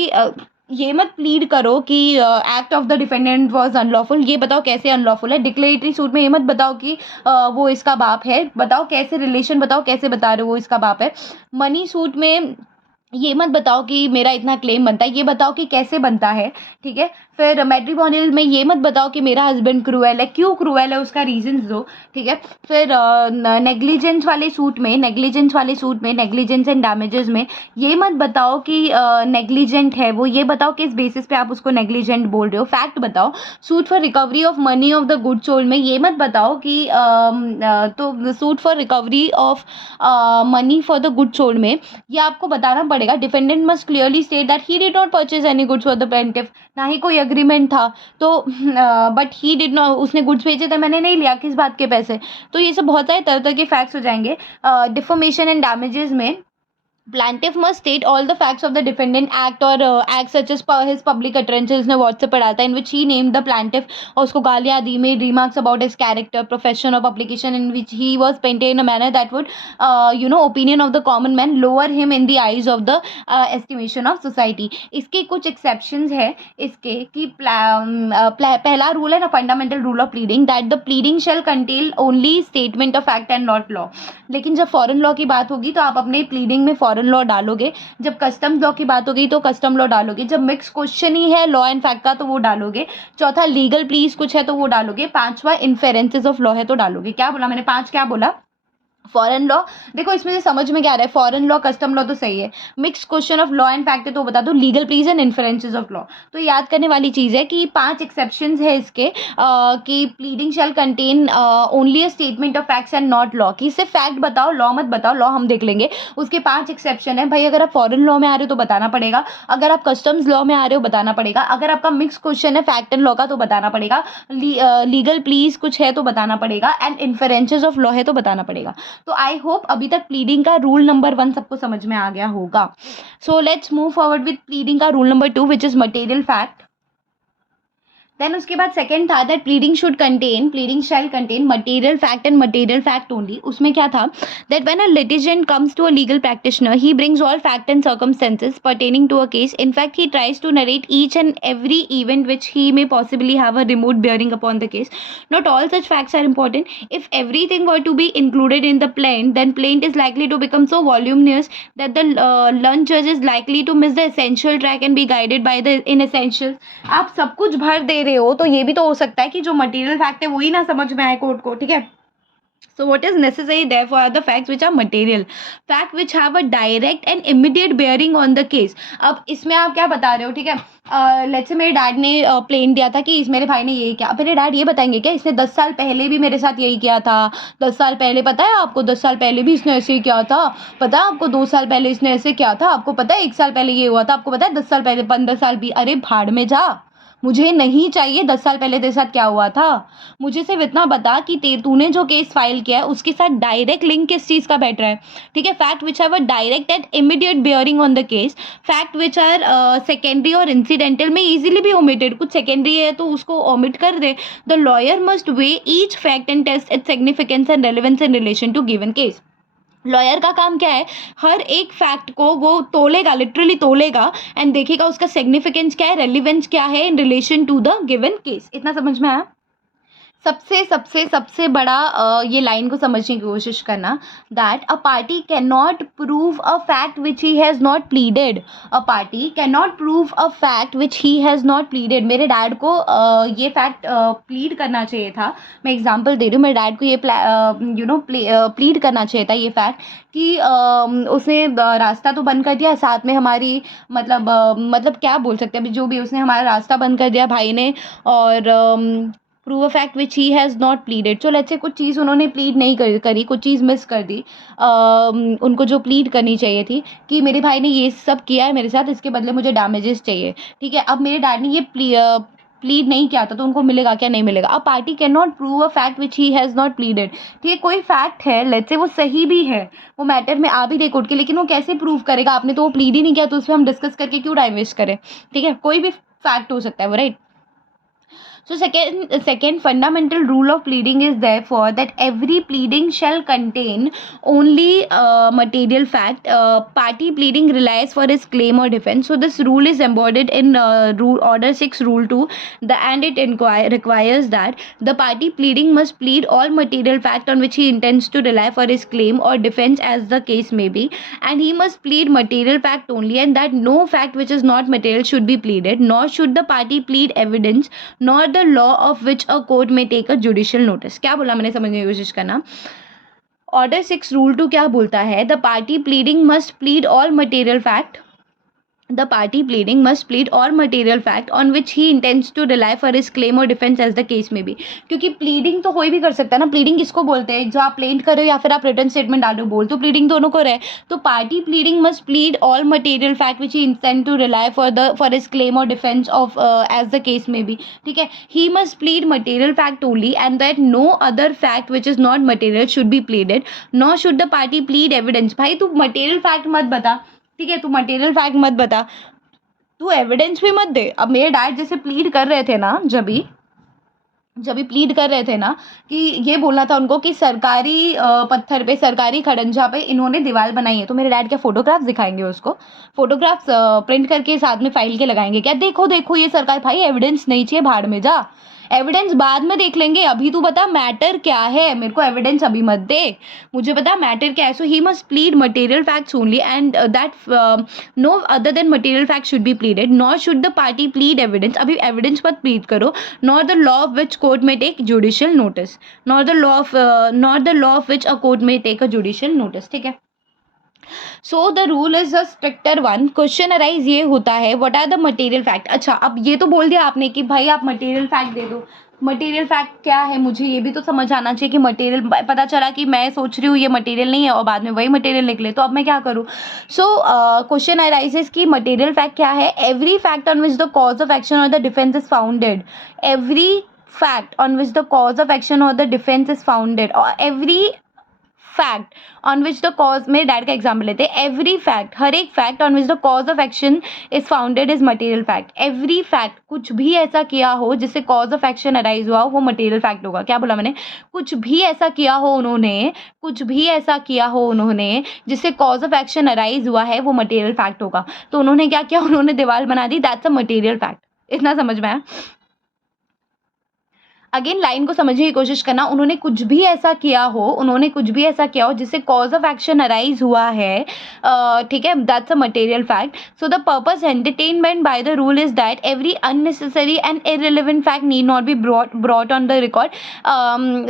ये मत प्लीड करो कि act of the defendant was unlawful, ये बताओ कैसे अनलॉफुल है। डिक्लेरेटरी सूट में ये मत बताओ कि वो इसका बाप है, बताओ कैसे रिलेशन, बताओ कैसे बता रहे हो वो इसका बाप है। मनी सूट में ये मत बताओ कि मेरा इतना क्लेम बनता है, ये बताओ कि कैसे बनता है, ठीक है। फिर मैट्रिमोनियल में ये मत बताओ कि मेरा हस्बैंड क्रूएल है, क्यों क्रूएल है उसका रीजंस दो, ठीक है। फिर नेग्लिजेंस वाले सूट में, नेग्लिजेंस एंड डैमेजेस में ये मत बताओ कि नेग्लिजेंट है वो, ये बताओ किस बेसिस पे आप उसको नेग्लिजेंट बोल रहे हो, फैक्ट बताओ। Suit for recovery of money of the good sold में ये मत बताओ कि तो suit for recovery of money for the good sold में ये आपको बताना पड़ेगा, defendant must clearly state that he did not purchase any goods for the plaintiff, ना ही कोई एग्रीमेंट था, तो बट ही डिड नॉट, उसने गुड्स भेजे थे, मैंने नहीं लिया, किस बात के पैसे। तो ये सब बहुत सारे तरह तरह के फैक्ट्स हो जाएंगे। डिफॉर्मेशन एंड डैमेजेस में plaintiff must state all the facts of the defendant act or act such as his public utterances ने WhatsApp पर डाला था in which he named the plaintiff और उसको गालियाँ दी, made remarks about his character, profession or publication in which he was painted in a manner that would opinion of the common man lower him in the eyes of the estimation of society। इसके कुछ exceptions है इसके कि पहला rule है ना, fundamental rule of pleading, that the pleading shall contain only statement of fact and not law. लेकिन जब फॉरेन लॉ की बात होगी तो आप अपने प्लीडिंग में फॉरेन लॉ डालोगे, जब कस्टम लॉ की बात होगी तो कस्टम लॉ डालोगे, जब मिक्स क्वेश्चन ही है लॉ एंड फैक्ट का तो वो डालोगे, चौथा लीगल प्लीज कुछ है तो वो डालोगे, पांचवा इन्फेरेंसेस ऑफ लॉ है तो डालोगे। क्या बोला मैंने? 5 क्या बोला? फॉरेन लॉ, देखो इसमें से समझ में क्या आ रहा है, फॉरेन लॉ कस्टम लॉ तो सही है, mix question of law and fact है तो बता दो legal please and inferences of law. तो याद करने वाली चीज़ है कि 5 एक्सेप्शंस है इसके कि pleading shall contain only a statement of facts and not law, कि सिर्फ फैक्ट बताओ लॉ मत बताओ, लॉ हम देख लेंगे। उसके 5 एक्सेप्शन है भाई, अगर आप फॉरेन लॉ में आ रहे हो तो बताना पड़ेगा, अगर आप कस्टम्स लॉ में आ रहे हो बताना पड़ेगा, अगर आपका मिक्स क्वेश्चन है फैक्ट एंड लॉ का तो बताना पड़ेगा, लीगल प्लीज कुछ है तो बताना पड़ेगा, एंड इन्फरेंसेस ऑफ लॉ है तो बताना पड़ेगा। तो आई होप अभी तक प्लीडिंग का रूल नंबर 1 सबको समझ में आ गया होगा। So let's move forward with pleading का rule number 2 which is material fact. Then उसके बाद सेकंड था that pleading shall contain material fact and material fact only. उसमें क्या था, that when a litigant comes to a legal practitioner he brings all fact and circumstances pertaining to a case, in fact he tries to narrate each and every event which he may possibly have a remote bearing upon the case. Not all such facts are important. If everything were to be included in the plaint, then plaint is likely to become so voluminous that the learned judge is likely to miss the essential track and be guided by the inessentials. आप सब कुछ भर दे रहे हो तो ये भी तो हो सकता है कि जो मटेरियल फैक्ट है वही ना समझ में आए कोर्ट को, ठीक है। So what is necessary therefore are the facts which are material, fact which have a direct and immediate bearing on the case. अब इसमें आप क्या बता रहे हो, ठीक है, लेट्स से मेरे डैड ने प्लेन दिया था कि इस मेरे भाई ने ये किया, मेरे डैड ये बताएंगे क्या इसने 10 साल पहले भी मेरे साथ यही किया था, 10 साल पहले पता है आपको, 10 साल पहले भी इसने ऐसे ही किया था, पता है आपको 2 साल पहले इसने ऐसे किया था, आपको पता है 1 साल पहले ये हुआ था, आपको पता है 10 साल पहले, 15 साल भी, अरे भाड़ में जा, मुझे नहीं चाहिए 10 साल पहले तेरे साथ क्या हुआ था, मुझे सिर्फ इतना बता कि तूने जो केस फाइल किया है उसके साथ डायरेक्ट लिंक किस चीज़ का बैठ रहा है, ठीक है। Fact which have a direct and immediate bearing on the case, fact which are secondary और incidental may easily be omitted, कुछ सेकेंडरी है तो उसको ओमिट कर दे। The lawyer must weigh each fact and test its significance and relevance in relation to given case. Lawyer का काम क्या है, हर एक फैक्ट को वो तोलेगा, लिटरली तोलेगा एंड देखेगा उसका सिग्निफिकेंस क्या है, रेलिवेंस क्या है in relation to the given case. इतना समझ में आया। सबसे सबसे सबसे बड़ा ये लाइन को समझने की कोशिश करना, that a party can not prove a fact which he has not pleaded, a party can not prove a fact which he has not pleaded. मेरे डैड को ये फैक्ट प्लीड करना चाहिए था, मैं एग्जांपल दे रही हूँ, मेरे डैड को ये प्लीड करना चाहिए था ये फैक्ट कि उसने रास्ता तो बंद कर दिया, साथ में हमारी मतलब क्या बोल सकते हैं अभी, जो भी उसने हमारा रास्ता बंद कर दिया भाई ने, और prove a fact which he has not pleaded. So let's say कुछ चीज़ उन्होंने प्लीड नहीं करी, कुछ चीज़ मिस कर दी, उनको जो प्लीड करनी चाहिए थी कि मेरे भाई ने ये सब किया है मेरे साथ, इसके बदले मुझे डैमेजेस चाहिए, ठीक है। अब मेरे डैड ने ये प्लीड नहीं किया था तो उनको मिलेगा क्या, नहीं मिलेगा। अब party can not prove a fact which he has not pleaded, ठीक है। कोई फैक्ट है लेट्स से वो सही भी है, वो मैटर में आ भी रही कोर्ट के, लेकिन वो कैसे प्रूव करेगा, आपने तो वो प्लीड ही नहीं किया, तो उस पर हम डिस्कस करके क्यों टाइम वेस्ट करें, ठीक है। कोई भी फैक्ट हो सकता है वो, right. So second fundamental rule of pleading is therefore that every pleading shall contain only material fact. Party pleading relies for his claim or defense. So this rule is embodied in Order 6 Rule 2, and it requires that the party pleading must plead all material fact on which he intends to rely for his claim or defense as the case may be, and he must plead material fact only, and that no fact which is not material should be pleaded, nor should the party plead evidence, nor the law of which a court may take a judicial notice. क्या बोला मैंने, समझने की कोशिश करना। Order 6 Rule 2 क्या बोलता है, the party pleading must plead all material fact, the party pleading must plead all material fact on which he intends to rely for his claim or defense as the case may be। क्योंकि pleading तो कोई भी कर सकता है ना, pleading किसको बोलते हैं, जो आप प्लेंट कर रहे हो या फिर आप रिटर्न स्टेटमेंट डाल रहे हो, बोल तो प्लीडिंग दोनों को रहे। तो party pleading must plead all material fact which he intend to rely for his claim और defence of as the case may be, ठीक है। He must plead material fact only, and that no other fact which is not material should be pleaded, not should the party plead evidence. भाई तू material fact मत बता, ठीक है, तू material fact मत बता, तू एविडेंस भी मत दे। अब मेरे डैड जैसे प्लीड कर रहे थे ना, जब भी प्लीड कर रहे थे ना, कि ये बोलना था उनको कि सरकारी पत्थर पे, सरकारी खड़ंजा पे इन्होंने दीवार बनाई है, तो मेरे डैड क्या फोटोग्राफ्स दिखाएंगे उसको, फोटोग्राफ्स प्रिंट करके साथ में फाइल के लगाएंगे क्या, देखो देखो ये सरकार, भाई एविडेंस नहीं चाहिए, भाड़ में जा, एविडेंस बाद में देख लेंगे, अभी तू बता मैटर क्या है, मेरे को एविडेंस अभी मत दे, मुझे बता मैटर क्या है. So he must plead material facts only and that no other than material fact should be pleaded, nor should the party plead evidence. अभी एविडेंस मत प्लीड करो. Nor the law of which court may take judicial notice, nor the law of which a court may take a judicial notice. ठीक है. So the rule is a stricter one. Question arise ये होता है what are the material fact. अच्छा, अब ये तो बोल दिया आपने कि भाई आप मटेरियल फैक्ट दे दो. मटेरियल फैक्ट क्या है, मुझे ये भी तो समझ आना चाहिए कि मटेरियल, पता चला कि मैं सोच रही हूँ ये मटेरियल नहीं है और बाद में वही मटेरियल निकले, तो अब मैं क्या करूँ. सो क्वेश्चन अराइजेस कि मटेरियल फैक्ट क्या है. Every fact on which the cause of action और the defence is founded. Every fact on which the cause of action और द डिफेंस इज फाउंडेड, और every fact on which the cause, मेरे dad का example लेते हैं. Every fact, हर एक fact on which the cause of action is founded is material fact. Every fact, कुछ भी ऐसा किया हो जिससे कॉज ऑफ एक्शन अराइज हुआ हो वो मटेरियल फैक्ट होगा. क्या बोला मैंने, कुछ भी ऐसा किया हो उन्होंने, कुछ भी ऐसा किया हो उन्होंने जिससे कॉज ऑफ एक्शन अराइज हुआ है वो मटेरियल फैक्ट होगा. तो उन्होंने क्या किया, उन्होंने दीवार बना दी, दैट्स अ मटेरियल फैक्ट. इतना समझ में आया. अगेन लाइन को समझने की कोशिश करना. उन्होंने कुछ भी ऐसा किया हो, उन्होंने कुछ भी ऐसा किया हो जिससे कॉज ऑफ एक्शन अराइज हुआ है, ठीक है, that's a material fact. So the purpose entertainment by the rule is that every unnecessary and irrelevant fact need not B brought on the record.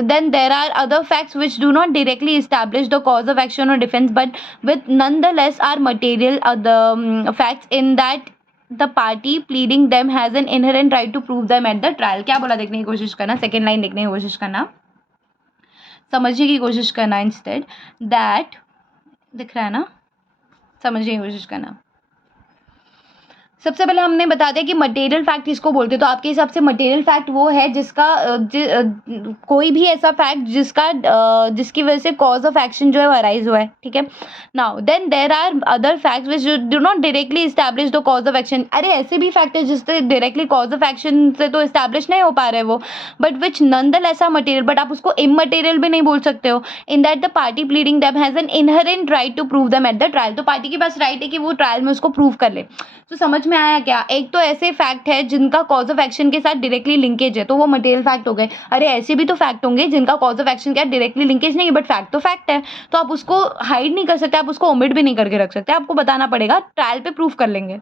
Then there are other facts which do not directly establish the cause of action or defense but with nonetheless are material other facts in that the party pleading them has an inherent right to prove them at the trial. क्या बोला देखने की कोशिश करना, second line देखने की कोशिश करना, समझने की कोशिश करना. इंस्टेड दैट, दिख रहा है ना, समझने की कोशिश करना. सबसे पहले हमने बता दिया कि मटेरियल फैक्ट किसको बोलते हैं. तो आपके हिसाब से मटेरियल फैक्ट वो है जिसका कोई भी ऐसा फैक्ट जिसकी वजह से कॉज ऑफ एक्शन जो है वो अराइज हुआ है. ठीक है. Now then there are other facts which do not directly establish the cause of action. अरे ऐसे भी फैक्ट है जिससे डायरेक्टली कॉज ऑफ एक्शन से तो एस्टैब्लिश नहीं हो पा रहे वो, but which nonetheless are material. But आप उसको इमटेरियल भी नहीं बोल सकते हो. In that the party pleading them has an inherent right to prove them at the trial. तो पार्टी के पास राइट है कि वो ट्रायल में उसको प्रूव कर ले. तो समझ में आया क्या. एक तो ऐसे फैक्ट है जिनका कॉज ऑफ एक्शन के साथ डायरेक्टली लिंकेज है तो वो मटेरियल फैक्ट हो गए. अरे ऐसे भी तो फैक्ट होंगे जिनका कॉज ऑफ एक्शन के साथ डायरेक्टली लिंकेज नहीं है बट फैक्ट तो फैक्ट है, तो आप उसको हाइड नहीं कर सकते, आप उसको ओमिट भी नहीं करके रख सकते, आपको बताना पड़ेगा, ट्रायल पे प्रूफ कर लेंगे.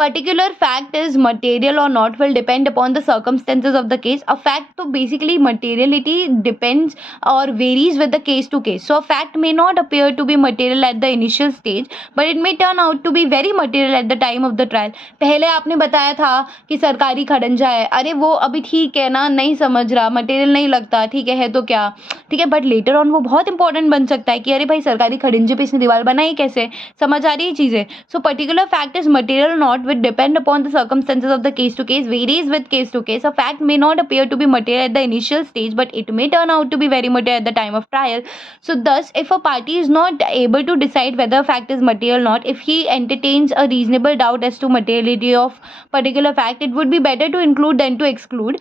particular fact is material or not will depend upon the circumstances of the case. A fact, तो basically materiality depends or varies with the case to case. So a fact may not appear to be material at the initial stage but it may turn out to be very material at the time of the trial. पहले आपने बताया था कि सरकारी खड़ंजा है, अरे वो अभी ठीक है ना, नहीं समझ रहा, मटेरियल नहीं लगता, ठीक है तो क्या, ठीक है, बट लेटर ऑन वो बहुत इंपॉर्टेंट बन सकता है कि अरे भाई सरकारी खड़ंजे पे इसने दीवार बनाई कैसे. समझ आ रही है चीज़ें. So particular fact is material not will depend upon the circumstances of the case to case, varies with case to case. A fact may not appear to be material at the initial stage but it may turn out to be very material at the time of trial. So thus if a party is not able to decide whether a fact is material or not, if he entertains a reasonable doubt as to materiality of particular fact, it would be better to include than to exclude,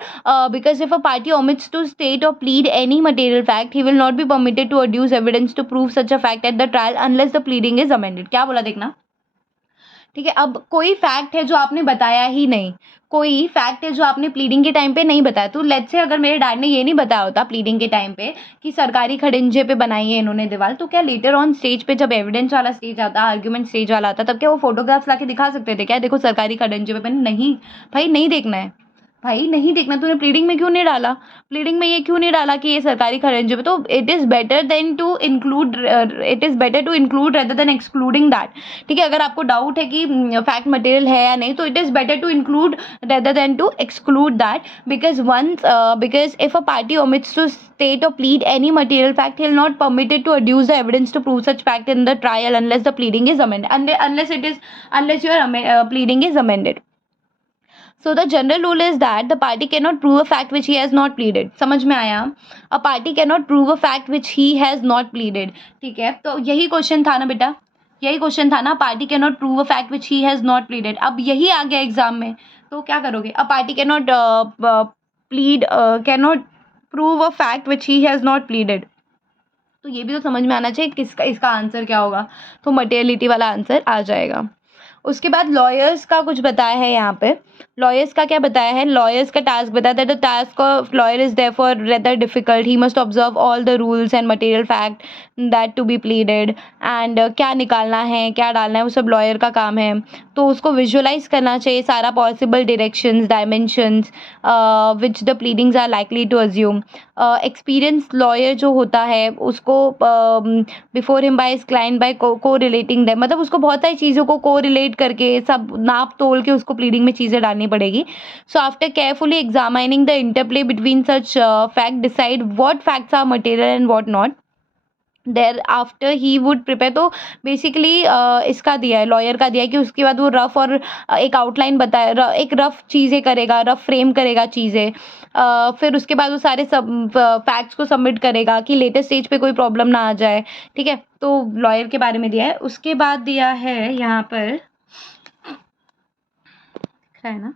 because if a party omits to state or plead any material fact, he will not be permitted to adduce evidence to prove such a fact at the trial unless the pleading is amended. क्या बोला देखना. ठीक है. अब कोई fact है जो आपने बताया ही नहीं, कोई फैक्ट है जो आपने प्लीडिंग के टाइम पे नहीं बताया. तो लेट्स से अगर मेरे डैड ने ये नहीं बताया होता प्लीडिंग के टाइम पे कि सरकारी खड़ंजे पे बनाई है इन्होंने दीवार, तो क्या लेटर ऑन स्टेज पे जब एविडेंस वाला स्टेज आता, आर्ग्यूमेंट स्टेज वाला आता, तब क्या वो फोटोग्राफ्स लाके दिखा सकते थे क्या, देखो सरकारी खड़ंजे पे. नहीं भाई, नहीं देखना है भाई, नहीं देखना. तूने प्लीडिंग में क्यों नहीं डाला, प्लीडिंग में ये क्यों नहीं डाला कि ये सरकारी खड़ंजे पे. तो it is better than to include, it is better to include rather than excluding that. ठीक है. अगर आपको डाउट है कि फैक्ट मटेरियल है या नहीं, तो it is better to include rather than to exclude that, because if a party omits to state or plead any material fact, he will not permitted to adduce the evidence to prove such fact in the trial unless the pleading is amended, unless your pleading is amended. So the general rule is that the party cannot prove a fact which he has not pleaded. समझ में आया. A party cannot prove a fact which he has not pleaded. ठीक है. तो यही question था ना बेटा, यही क्वेश्चन था ना, party cannot prove a fact which he has not pleaded. अब यही आ गया एग्जाम में, तो क्या करोगे. A party cannot cannot prove a fact which he has not pleaded. तो ये भी तो समझ में आना चाहिए किसका, इसका आंसर क्या होगा. तो मटेरियलिटी वाला आंसर आ जाएगा. उसके बाद लॉयर्स का कुछ बताया है यहाँ पे. लॉयर्स का क्या बताया है, लॉयर्स का टास्क बताया that the task of lawyer is therefore rather difficult, he must observe all the rules and material fact that to be pleaded, and क्या निकालना है क्या डालना है वो सब लॉयर का काम है। तो उसको विजुअलाइज करना चाहिए सारा possible directions dimensions which the pleadings are likely to assume. Experience lawyer जो होता है उसको before him by client by को रिलेटिंग दैम, मतलब उसको बहुत सारी चीज़ों को को रिलेट करके सब नाप तोल के उसको प्लीडिंग में चीज़ें डालनी पड़ेगी। So after carefully examining the interplay between such fact decide what facts are material and what not, thereafter he would prepare. तो बेसिकली इसका दिया है, लॉयर का दिया है कि उसके बाद वो रफ और एक आउटलाइन बताया, एक रफ चीज़ें करेगा, रफ फ्रेम करेगा चीज़ें, फिर उसके बाद वो सारे सब फैक्ट्स को सबमिट करेगा कि लेटेस्ट स्टेज पे कोई प्रॉब्लम ना आ जाए। ठीक है, तो लॉयर के बारे में दिया है। उसके बाद दिया है यहाँ पर, दिख रहा है ना,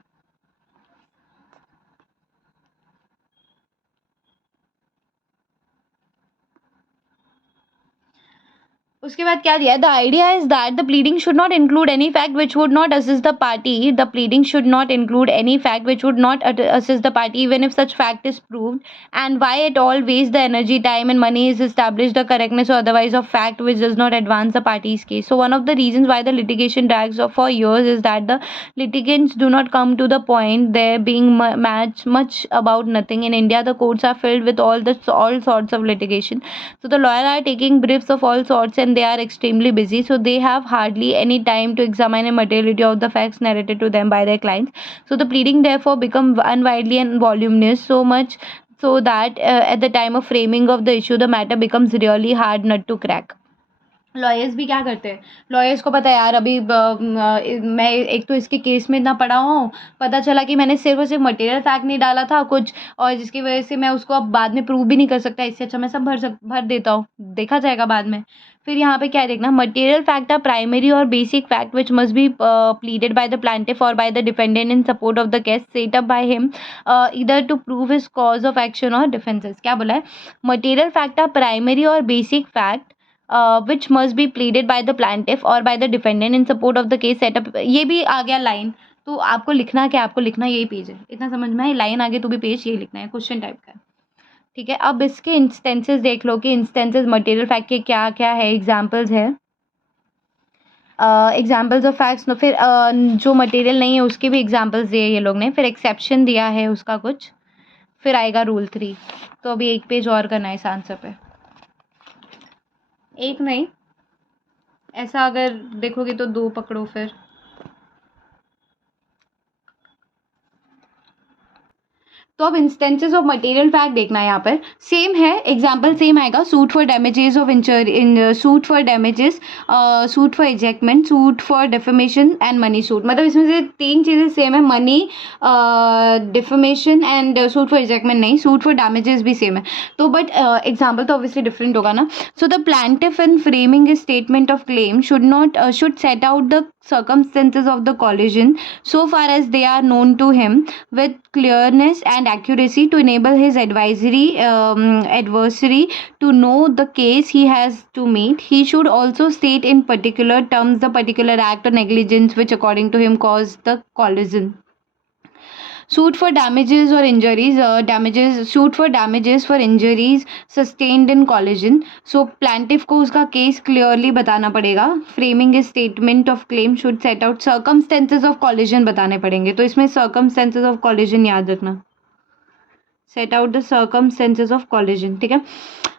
उसके बाद क्या दिया है, the idea is that the pleading should not include any fact which would not assist the party, the pleading should not include any fact which would not assist the party even if such fact is proved, and why at all waste the energy time and money is established the correctness or otherwise of fact which does not advance the party's case. So one of the reasons why the litigation drags for years is that the litigants do not come to the point, there being much about nothing. In India the courts are filled with all sorts of litigation, so the lawyer are taking briefs of all sorts and they are extremely busy, so they have hardly any time to examine the materiality of the facts narrated to them by their clients. So the pleading therefore become unwieldy and voluminous, so much so that at the time of framing of the issue the matter becomes really hard nut to crack. Lawyers भी क्या करते हैं, lawyers को पता है यार अभी मैं एक तो इसके केस में इतना पढ़ा हूँ, पता चला कि मैंने सिर्फ और सिर्फ मटेरियल फैक्ट नहीं डाला था कुछ, और जिसकी वजह से मैं उसको अब बाद में प्रूव भी नहीं कर सकता, इससे अच्छा मैं सब भर देता हूँ, देखा जाएगा बाद में। फिर यहाँ पे क्या देखना, मटेरियल फैक्ट आर प्राइमरी और basic fact which must be pleaded by the plaintiff और by the defendant in support of the case set up by him इधर to prove his cause of action और defences. क्या बोला है, material fact are primary और basic fact which must be pleaded by the plaintiff or by the defendant in support of the case set up। ये भी आ गया line, तो आपको लिखना क्या, आपको लिखना यही पेज है, इतना समझ में है, लाइन आगे तो भी पेज यही लिखना है, क्वेश्चन टाइप का है। ठीक है, अब इसके इंस्टेंसेस देख लो कि इंस्टेंसेस मटेरियल फैक्ट के क्या क्या है, एग्जाम्पल्स है, एग्जाम्पल्स ऑफ फैक्ट्स। फिर जो मटेरियल नहीं है उसके भी एग्जाम्पल्स दिए ये लोग ने, फिर एक्सेप्शन दिया है उसका कुछ, फिर आएगा रूल 3। तो अभी एक पेज और करना है इस आंसर पे, एक नहीं, ऐसा अगर देखोगे तो 2 पकड़ो फिर। तो अब इंस्टेंसेस ऑफ मटेरियल फैक्ट देखना है, यहाँ पर सेम है, एग्जाम्पल सेम आएगा, suit for damages of suit for damages, suit for ejectment, suit for defamation and money suit. मतलब इसमें से 3 चीज़ें सेम है, money, defamation and suit for ejectment नहीं, सूट फॉर डैमेजेस भी सेम है। तो बट एग्जाम्पल तो ऑब्वियसली डिफरेंट होगा ना। So the plaintiff in framing a statement of claim should set out the circumstances of the collision so far as they are known to him with clearness and accuracy to enable his adversary to know the case he has to meet. He should also state in particular terms the particular act or negligence which according to him caused the collision. Suit for damages or injuries, suit for damages for injuries sustained in collision. So plaintiff को उसका case clearly बताना पड़ेगा, framing a statement of claim should set out circumstances of collision बताने पड़ेंगे, तो इसमें circumstances of collision याद रखना, set out the circumstances of collision। ठीक है,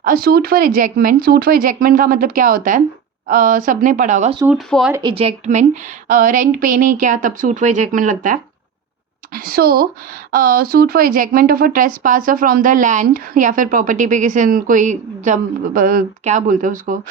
a suit for ejectment, suit for ejectment का मतलब क्या होता है, सबने पढ़ा होगा, सूट फॉर इजेक्टमेंट, रेंट पे नहीं किया तब सूट फॉर इजेक्टमेंट लगता है। So suit for ejectment of a trespasser from the land, या फिर प्रॉपर्टी पे किसी कोई जब क्या बोलते हैं उसको,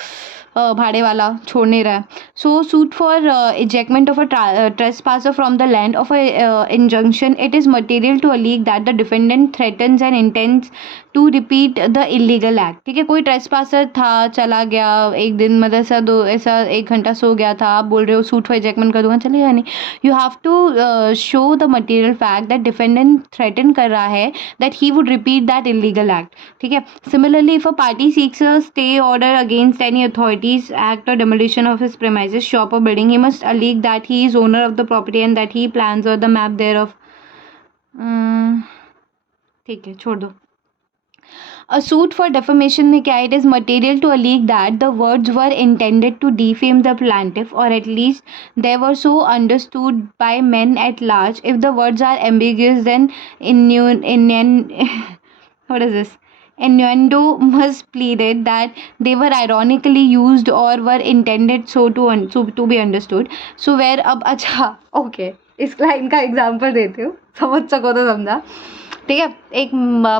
भाड़े वाला छोड़ नहीं रहा है। So suit for ejectment of a trespasser from the land of a injunction, it is material to allege that the defendant threatens and intends to repeat the illegal act. ठीक है, कोई ट्रेसपासर था, चला गया एक दिन, मतलब ऐसा 1 घंटा सो गया था, आप बोल रहे हो सूट फॉर इजेक्टमेंट कर दूंगा, चलेगा नहीं। You have to show the material fact that defendant threaten कर रहा है that he would repeat that illegal act. ठीक है, similarly if a party seeks a stay order against any authorities act और demolition of his premises, shop or building, he must allege that he is owner of the property and that he plans or the map thereof ठीक है, छोड़ दो. A suit for defamation में क्या है? It is material to allege that the words were intended to defame the plaintiff, or at least they were so understood by men at large. If the words are ambiguous, then what is this? Innuendo must pleaded that they were ironically used or were intended so to be understood. So where अब अच्छा okay इस line का example देती हूँ, समझ सको तो समझा. ठीक है, एक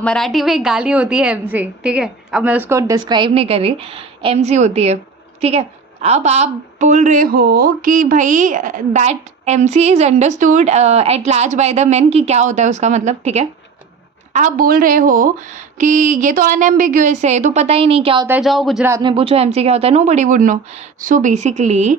मराठी में एक गाली होती है एमसी. ठीक है, अब मैं उसको डिस्क्राइब नहीं कर रही, एमसी होती है. ठीक है, अब आप बोल रहे हो कि भाई that MC is understood at large by the main, कि क्या होता है उसका मतलब. ठीक है, आप बोल रहे हो कि ये तो अनएम्बिग्यूअस है, तो पता ही नहीं क्या होता है, जाओ गुजरात में पूछो एमसी क्या होता है, nobody would know. So basically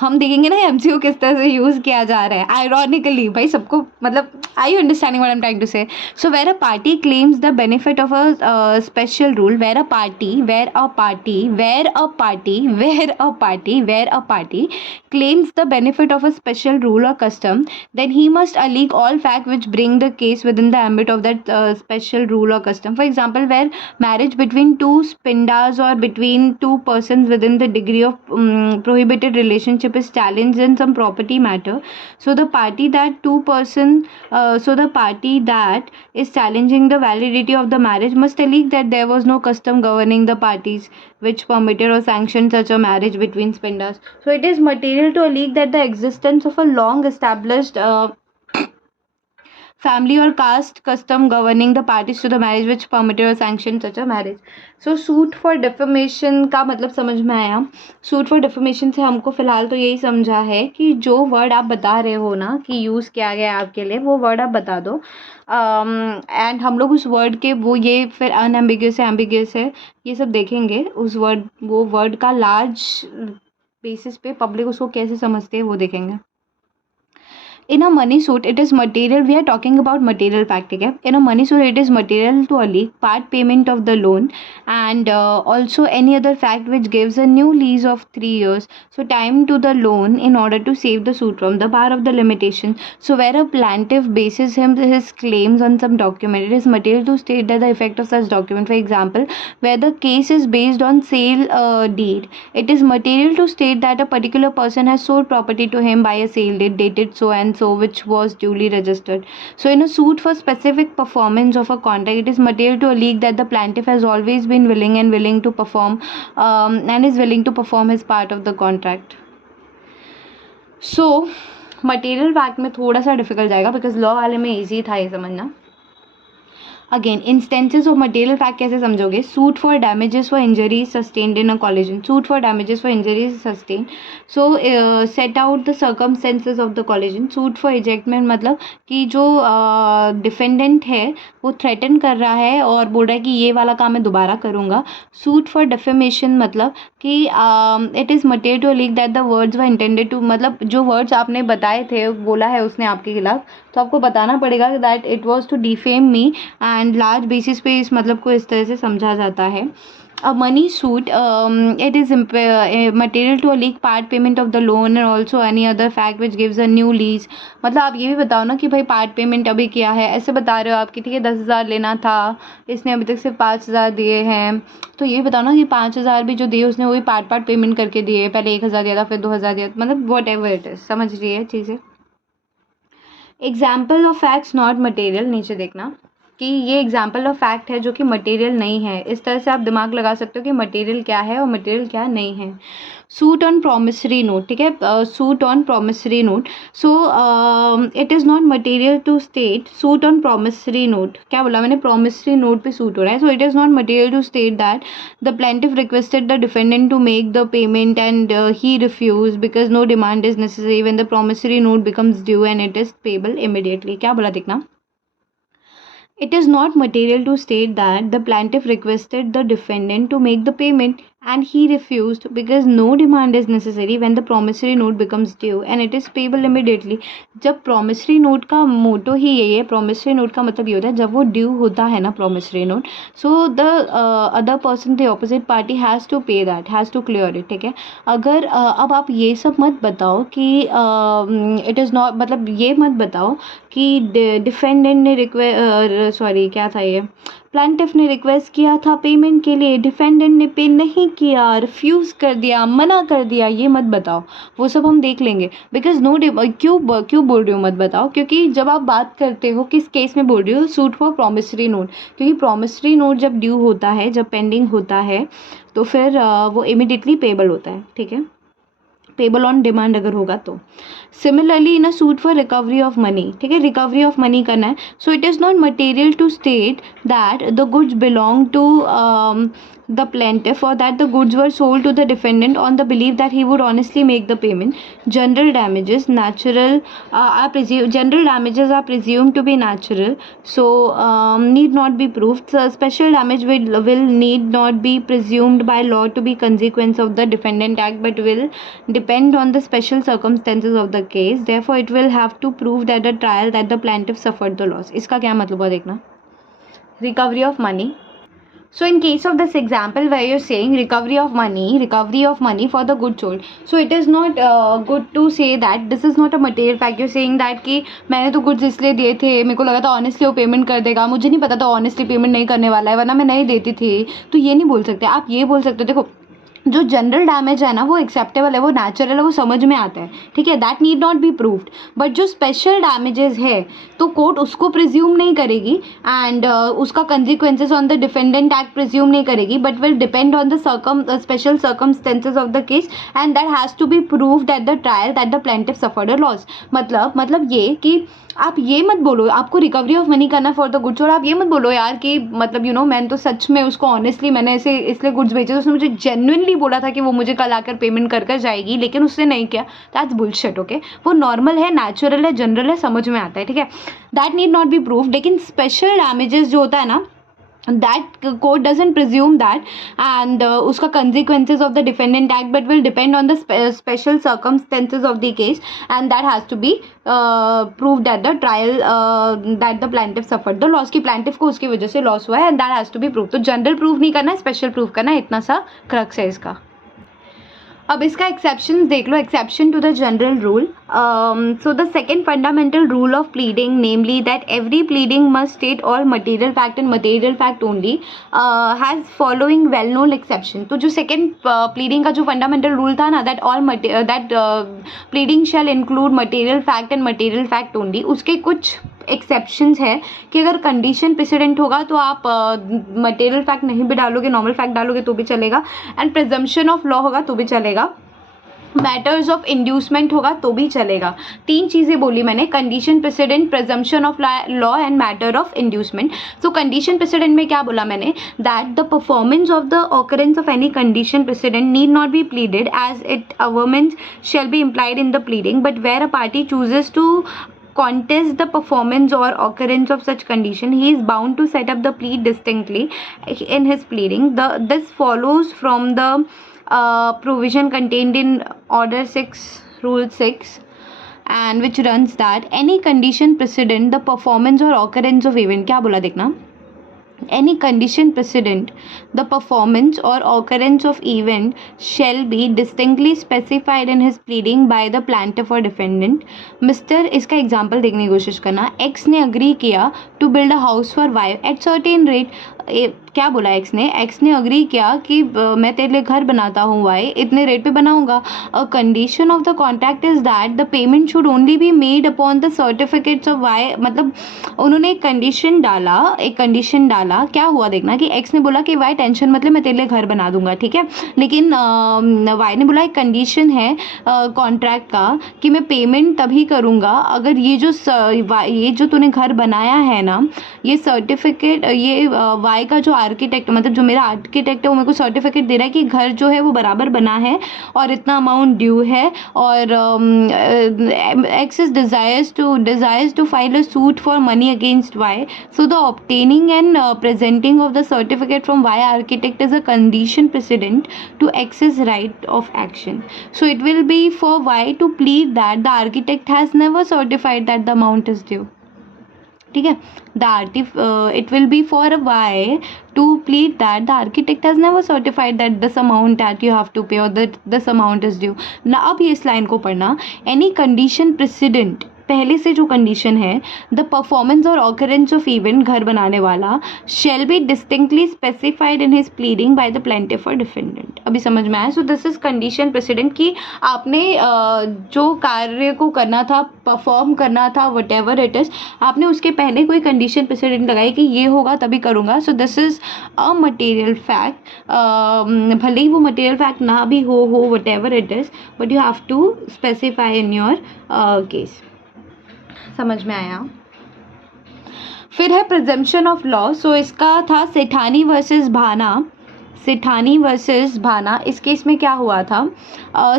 हम देखेंगे ना एमसी को किस तरह से यूज़ किया जा रहा है आयरॉनिकली. भाई सबको मतलब I you understanding what I am trying to say. So where a party claims the benefit of a special rule, where a party claims the benefit of a special rule or custom, then he must allege all facts which bring the case within the ambit of that special rule or custom. For example, where marriage between two spindas or between two persons within the degree of prohibited relationship is challenged in some property matter, so the party that is challenging the validity of the marriage must allege that there was no custom governing the parties which permitted or sanctioned such a marriage between spindas. So it is material to allege that the existence of a long established family or caste custom governing the parties to the marriage which permitted or sanctioned such a marriage. So suit for defamation का मतलब समझ में आया. suit for defamation से हमको फ़िलहाल तो यही समझा है कि जो वर्ड आप बता रहे हो ना कि यूज़ किया गया है आपके लिए, वो वर्ड आप बता दो. एंड हम लोग उस वर्ड के वो ये फिर अनएम्बिगियस है, एम्बिगियस है, ये सब देखेंगे. वो वर्ड का लार्ज बेसिस पे पब्लिक उसको कैसे समझते हैं वो देखेंगे. In a money suit, it is material. We are talking about material fact. Okay? In a money suit, it is material to allege part payment of the loan, and also any other fact which gives a new lease of 3 years. So time to the loan in order to save the suit from the bar of the limitation. So where a plaintiff bases his claims on some document, it is material to state that the effect of such document. For example, where the case is based on sale deed, it is material to state that a particular person has sold property to him by a sale deed dated so and so, which was duly registered. So in a suit for specific performance of a contract, it is material to allege that the plaintiff has always been willing to perform and is willing to perform his part of the contract. So material fact में थोड़ा सा difficult जाएगा because law वाले में easy था ये समझना. Again instances of material fact कैसे समझोगे? Suit for damages for injuries sustained in a collision. Suit for damages for injuries sustain. So set out the circumstances of the collision. Suit for ejectment मतलब कि जो defendant है वो threaten कर रहा है और बोल रहा है कि ये वाला काम मैं दोबारा करूँगा. सूट फॉर डिफेमेशन मतलब कि it is material to leak that the words were intended to, मतलब जो वर्ड्स आपने बताए थे बोला है उसने आपके खिलाफ, तो आपको बताना पड़ेगा that it was to defame me, and large basis पे इस मतलब को इस तरह से समझा जाता है. A money suit, it is material to allege part payment of the loan and also any other fact which gives a new lease. मतलब आप ये भी बताओ ना कि भाई पार्ट पेमेंट अभी क्या है, ऐसे बता रहे हो आप कि ठीक है 10,000 लेना था, इसने अभी तक सिर्फ 5,000 दिए हैं, तो ये बताओ ना कि 5,000 भी जो दिए उसने वही पार्ट पेमेंट करके दिए, पहले 1,000 दिया था फिर 2,000 दिया, मतलब वॉट एवर इट इज़. समझ रही है चीज़ें. Example of facts not material, नीचे देखना कि ये एग्जाम्पल ऑफ फैक्ट है जो कि मटेरियल नहीं है. इस तरह से आप दिमाग लगा सकते हो कि मटेरियल क्या है और मटेरियल क्या नहीं है. सूट ऑन प्रोमिसरी नोट, ठीक है, suit on promissory note. So it is not material to state. Suit on promissory note, क्या बोला मैंने? प्रोमिसरी नोट पे सूट हो रहा है. So it is not material to state that the plaintiff requested the defendant to make the payment and he refuse because no demand is necessary when the promissory note becomes due and it is payable immediately. क्या बोला देखना? It is not material to state that the plaintiff requested the defendant to make the payment and he refused because no demand is necessary when the promissory note becomes due and it is payable immediately. जब promissory note का मोटो ही यही है, promissory note का मतलब ये होता है जब वो ड्यू होता है ना promissory note, so the other person, the opposite party has to pay that, has to clear it, ठीक है. अगर अब आप ये सब मत बताओ कि इट इज़ नॉट, मतलब ये मत बताओ कि डिफेंडेंट ने सॉरी क्या था ये, प्लांटिफ ने रिक्वेस्ट किया था पेमेंट के लिए, डिफेंडेंट ने पे नहीं किया, रिफ्यूज़ कर दिया, मना कर दिया, ये मत बताओ. वो सब हम देख लेंगे. बिकॉज नो क्यों बोल रही हूँ मत बताओ, क्योंकि जब आप बात करते हो किस केस में बोल रही हो, सूट फॉर प्रॉमिसरी नोट, क्योंकि प्रॉमिसरी नोट जब ड्यू होता है, जब पेंडिंग होता है, तो फिर वो इमिडिएटली पेबल होता है, ठीक है, पेबल ऑन डिमांड अगर होगा तो. Similarly in a suit for recovery of money, ठीक है, रिकवरी ऑफ मनी करना है. So it is not material to state that the goods belong to the plaintiff or that the goods were sold to the defendant on the belief that he would honestly make the payment. General damages general damages are presumed to be natural, so need not be proved. So special damage will need not be presumed by law to be consequence of the defendant act, but will depend on the special circumstances of the case. Therefore it will have to prove that the trial that the plaintiff suffered the loss. इसका क्या मतलब है देखना. Recovery of money. So in case of this example where you're saying recovery of money for the goods sold, so it is not good to say that this is not a material fact. You're saying that कि मैंने तो goods इसलिए दिए थे, मेरे को लगा था honestly वो पेमेंट कर देगा, मुझे नहीं पता था honestly पेमेंट नहीं करने वाला है, वरना मैं नहीं देती थी. तो ये नहीं बोल सकते आप. ये बोल सकते हो देखो जो जनरल डैमेज है ना वो एक्सेप्टेबल है, वो नेचुरल है, वो समझ में आता है, ठीक है, that need not be proved. But जो स्पेशल डैमेजेस है तो कोर्ट उसको प्रिज्यूम नहीं करेगी एंड उसका consequences on the defendant act presume नहीं करेगी, but will depend on the special circumstances of the case and that has to be proved at the trial that the plaintiff suffered a loss. मतलब ये कि आप ये मत बोलो आपको रिकवरी ऑफ मनी करना फॉर द गुड्स, और आप ये मत बोलो यार कि मतलब मैंने तो सच में उसको ऑनेस्टली मैंने ऐसे इसलिए गुड्स बेचे, तो उसने मुझे जेन्युइनली बोला था कि वो मुझे कल आकर पेमेंट कर जाएगी, लेकिन उसने नहीं किया. That's bullshit. ओके, वो नॉर्मल है, नेचुरल है, जनरल है, समझ में आता है, ठीक है, that need not B proof. लेकिन स्पेशल डैमेजेस जो होता है ना, that court doesn't presume that and uska consequences of the defendant act, but will depend on the special circumstances of the case and that has to be proved at the trial that the plaintiff suffered the loss, ki plaintiff को उसकी वजह से loss हुआ है and that has to be proved. तो general proof नहीं करना है, special proof करना है, इतना सा crux है इसका. अब इसका एक्सेप्शन देख लो. Exception to the general rule. So the second fundamental rule of pleading, namely that every pleading must state all material fact and material fact only, has following well known exception. तो जो second pleading का जो fundamental rule था ना, that pleading shall include material fact and material fact only, उसके कुछ exceptions है कि अगर कंडीशन प्रेसिडेंट होगा तो आप मटेरियल फैक्ट नहीं भी डालोगे, नॉर्मल फैक्ट डालोगे तो भी चलेगा, एंड प्रिजम्पशन ऑफ लॉ होगा तो भी चलेगा, मैटर्स ऑफ इंड्यूसमेंट होगा तो भी चलेगा. 3 चीज़ें बोली मैंने, condition precedent, presumption of law and matter of inducement. So condition precedent में क्या बोला मैंने, that the performance of the occurrence of any condition precedent need not be pleaded as it averments shall be implied in the pleading, but where a party chooses to contest the performance or occurrence of such condition, he is bound to set up the plea distinctly in his pleading. This follows from the provision contained in Order 6, Rule 6, and which runs that any condition precedent the performance or occurrence of event. क्या बोला देखना, any condition precedent the performance or occurrence of event shall be distinctly specified in his pleading by the plaintiff or defendant. Mr. इसका example देखने की कोशिश करना. X ने agree किया to build a house for Y at certain rate. क्या बोला x ने अग्री किया कि मैं तेरे लिए घर बनाता हूँ Y इतने रेट पे बनाऊंगा. A condition of the contract is that the payment should only be made upon the certificates of Y. मतलब उन्होंने एक कंडीशन डाला, क्या हुआ देखना कि एक्स ने बोला कि Y टेंशन मतलब मैं तेरे लिए घर बना दूंगा, ठीक है, लेकिन Y ने बोला एक कंडीशन है कॉन्ट्रैक्ट का कि मैं पेमेंट तभी करूँगा अगर ये जो तूने घर बनाया है ना, ये सर्टिफिकेट ये Y वाई का जो आर्किटेक्ट, मतलब जो मेरा आर्किटेक्ट है, वो मेरे को सर्टिफिकेट दे रहा है कि घर जो है वो बराबर बना है और इतना अमाउंट ड्यू है, और X is desires to file a suit for money against Y. So the obtaining and presenting of the certificate from Y architect is a condition precedent to X's right of action. So it will be for Y to plead that the architect has never certified that the amount is due. ठीक है. It will be for Y to plead that the architect has never certified that this amount that you have to pay or that this amount is due. ना अब ये इस line को पढ़ना. Any condition precedent, पहले से जो condition है, द परफॉर्मेंस और ऑकरेंस ऑफ इवेंट, घर बनाने वाला, shall be distinctly specified in his pleading by the plaintiff और डिफेंडेंट. अभी समझ में आया. सो दिस इज कंडीशन प्रेसिडेंट कि आपने जो कार्य को करना था, परफॉर्म करना था, वट एवर इट इज, आपने उसके पहले कोई कंडीशन प्रेसिडेंट लगाई कि ये होगा तभी करूँगा. So this is a material fact. भले ही वो मटेरियल फैक्ट ना भी हो whatever it is, but you have to specify in your case. समझ में आया. फिर है प्रिजम्पशन ऑफ लॉ. सो इसका था सेठानी वर्सेस भाना. सेठानी वर्सेस भाना. इस केस में क्या हुआ था?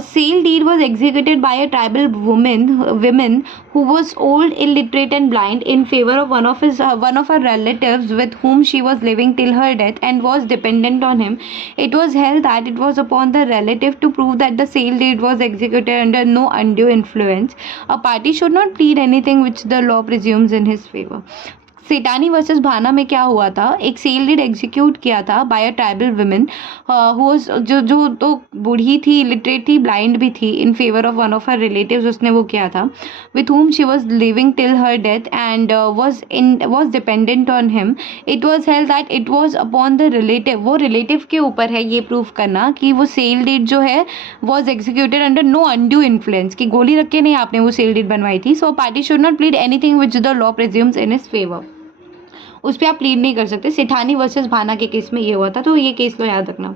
Sale deed was executed by a tribal women who was old, illiterate and blind in favor of one of her relatives with whom she was living till her death and was dependent on him. It was held that it was upon the relative to prove that the sale deed was executed under no undue influence. A party should not plead anything which the law presumes in his favor. Sethani versus Bhana में क्या हुआ था? एक sale deed execute किया था bye a tribal women जो तो बूढ़ी थी, इलिटरेट थी, ब्लाइंड भी थी, in favour of one of her relatives. उसने वो किया था with whom she was living till her death and was dependent on him. It was held that it was upon the relative, वो relative के ऊपर है ये प्रूव करना कि वो सेल डीड जो है was executed under no undue influence, कि गोली रख के नहीं आपने वो सेल डीड बनवाई थी. So party should not plead anything which the law presumes in his favor. उस पर आप प्लीड नहीं कर सकते. सेठानी वर्सेस भाना के केस में ये हुआ था, तो ये केस तो याद रखना.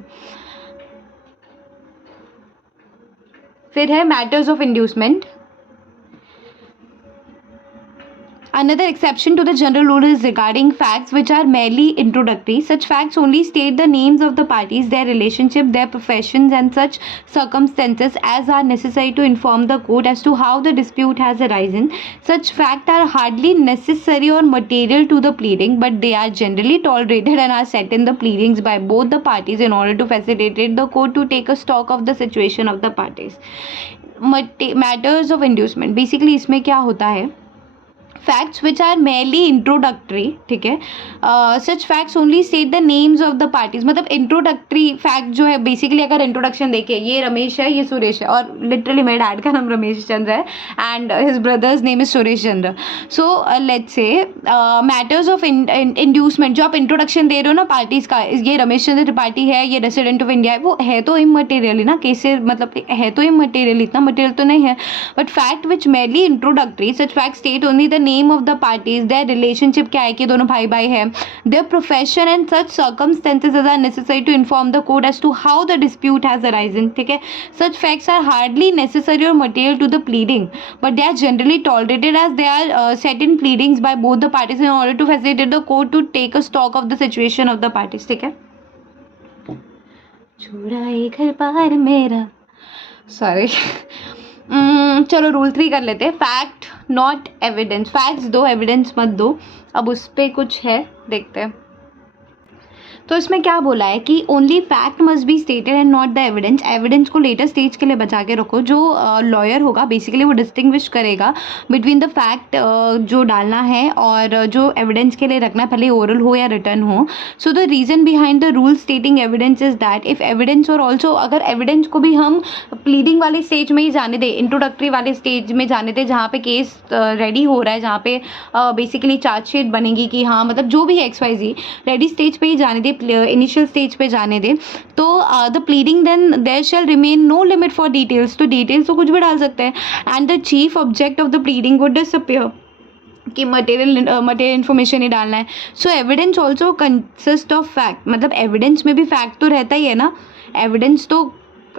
फिर है matters of inducement. Another exception to the general rule is regarding facts which are merely introductory. Such facts only state the names of the parties, their relationship, their professions, and such circumstances as are necessary to inform the court as to how the dispute has arisen. Such facts are hardly necessary or material to the pleading, but they are generally tolerated and are set in the pleadings by both the parties in order to facilitate the court to take a stock of the situation of the parties. Matters of inducement. Basically इसमें क्या होता है? Facts which are merely introductory. ठीक है. Such facts only state the names of the parties. मतलब introductory fact जो है, basically अगर इंट्रोडक्शन देखे, ये रमेश है, ये सुरेश है, और लिटरली मेरे डैड का नाम रमेश चंद्र है and his brother's name is Suresh Chandra. So let's say matters of inducement, जो आप इंट्रोडक्शन दे रहे हो ना पार्टीज का, ये रमेश चंद्र त्रिपाठी है, ये रेसिडेंट ऑफ इंडिया है, वो है तो इमटेरियल ना केसेस, मतलब है तो इमटेरियल, इतना मटेरियल तो नहीं है. But fact which merely introductory, such fact state only the name of the parties, their relationship क्या है कि दोनों भाई भाई है, their profession and such circumstances as are necessary to inform the court as to how the dispute has arisen. ठीक है. Such facts are hardly necessary or material to the pleading, but they are generally tolerated as they are set in pleadings by both the parties in order to facilitate the court to take a stock of the situation of the parties. ठीक है. छुड़ाए घर पार मेरा, sorry. चलो rule 3 कर लेते हैं. Fact not evidence. Facts दो, एविडेंस मत दो. अब उस पर कुछ है, देखते हैं. तो इसमें क्या बोला है कि only fact must be stated and not the evidence. Evidence को लेटर स्टेज के लिए बचा के रखो. जो लॉयर होगा बेसिकली वो डिस्टिंग्विश करेगा बिटवीन द फैक्ट जो डालना है और जो एविडेंस के लिए रखना है, भले ओरल हो या रिटर्न हो. So the reason behind the rule stating evidence is that if evidence और ऑल्सो, अगर एविडेंस को भी हम प्लीडिंग वाले स्टेज में ही जाने दें, इंट्रोडक्टरी वाले स्टेज में जाने दें, जहाँ पे केस रेडी हो रहा है, जहाँ पे बेसिकली चार्जशीट बनेगी कि हाँ मतलब जो भी XYZ रेडी स्टेज पे ही जाने दे, इनिशियल स्टेज पे जाने दे, तो the pleading then there shall remain no limit for details. तो डिटेल्स तो कुछ भी डाल सकते हैं. And the chief object of the pleading would disappear, कि मटेरियल इन्फॉर्मेशन ही डालना है. So evidence also consist of fact. मतलब एविडेंस में भी फैक्ट तो रहता ही है ना. एविडेंस तो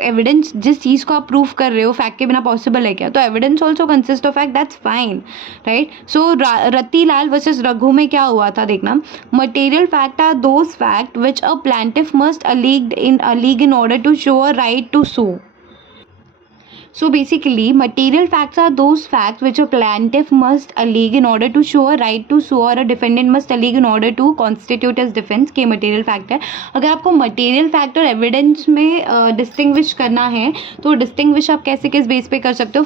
एविडेंस जिस चीज़ को आप प्रूफ कर रहे हो फैक्ट के बिना पॉसिबल है क्या? तो evidence also consist of fact, that's fine, right? So Ratilal versus Raghu में क्या हुआ था देखना, material fact are those fact which a plaintiff must allege in order to show a right to sue. So basically, material facts are those facts which a plaintiff must allege in order to show a right to sue, or a defendant must allege in order to constitute as defense. के material fact है. अगर आपको material fact और evidence में distinguish करना है तो distinguish आप कैसे किस बेस पे कर सकते हो?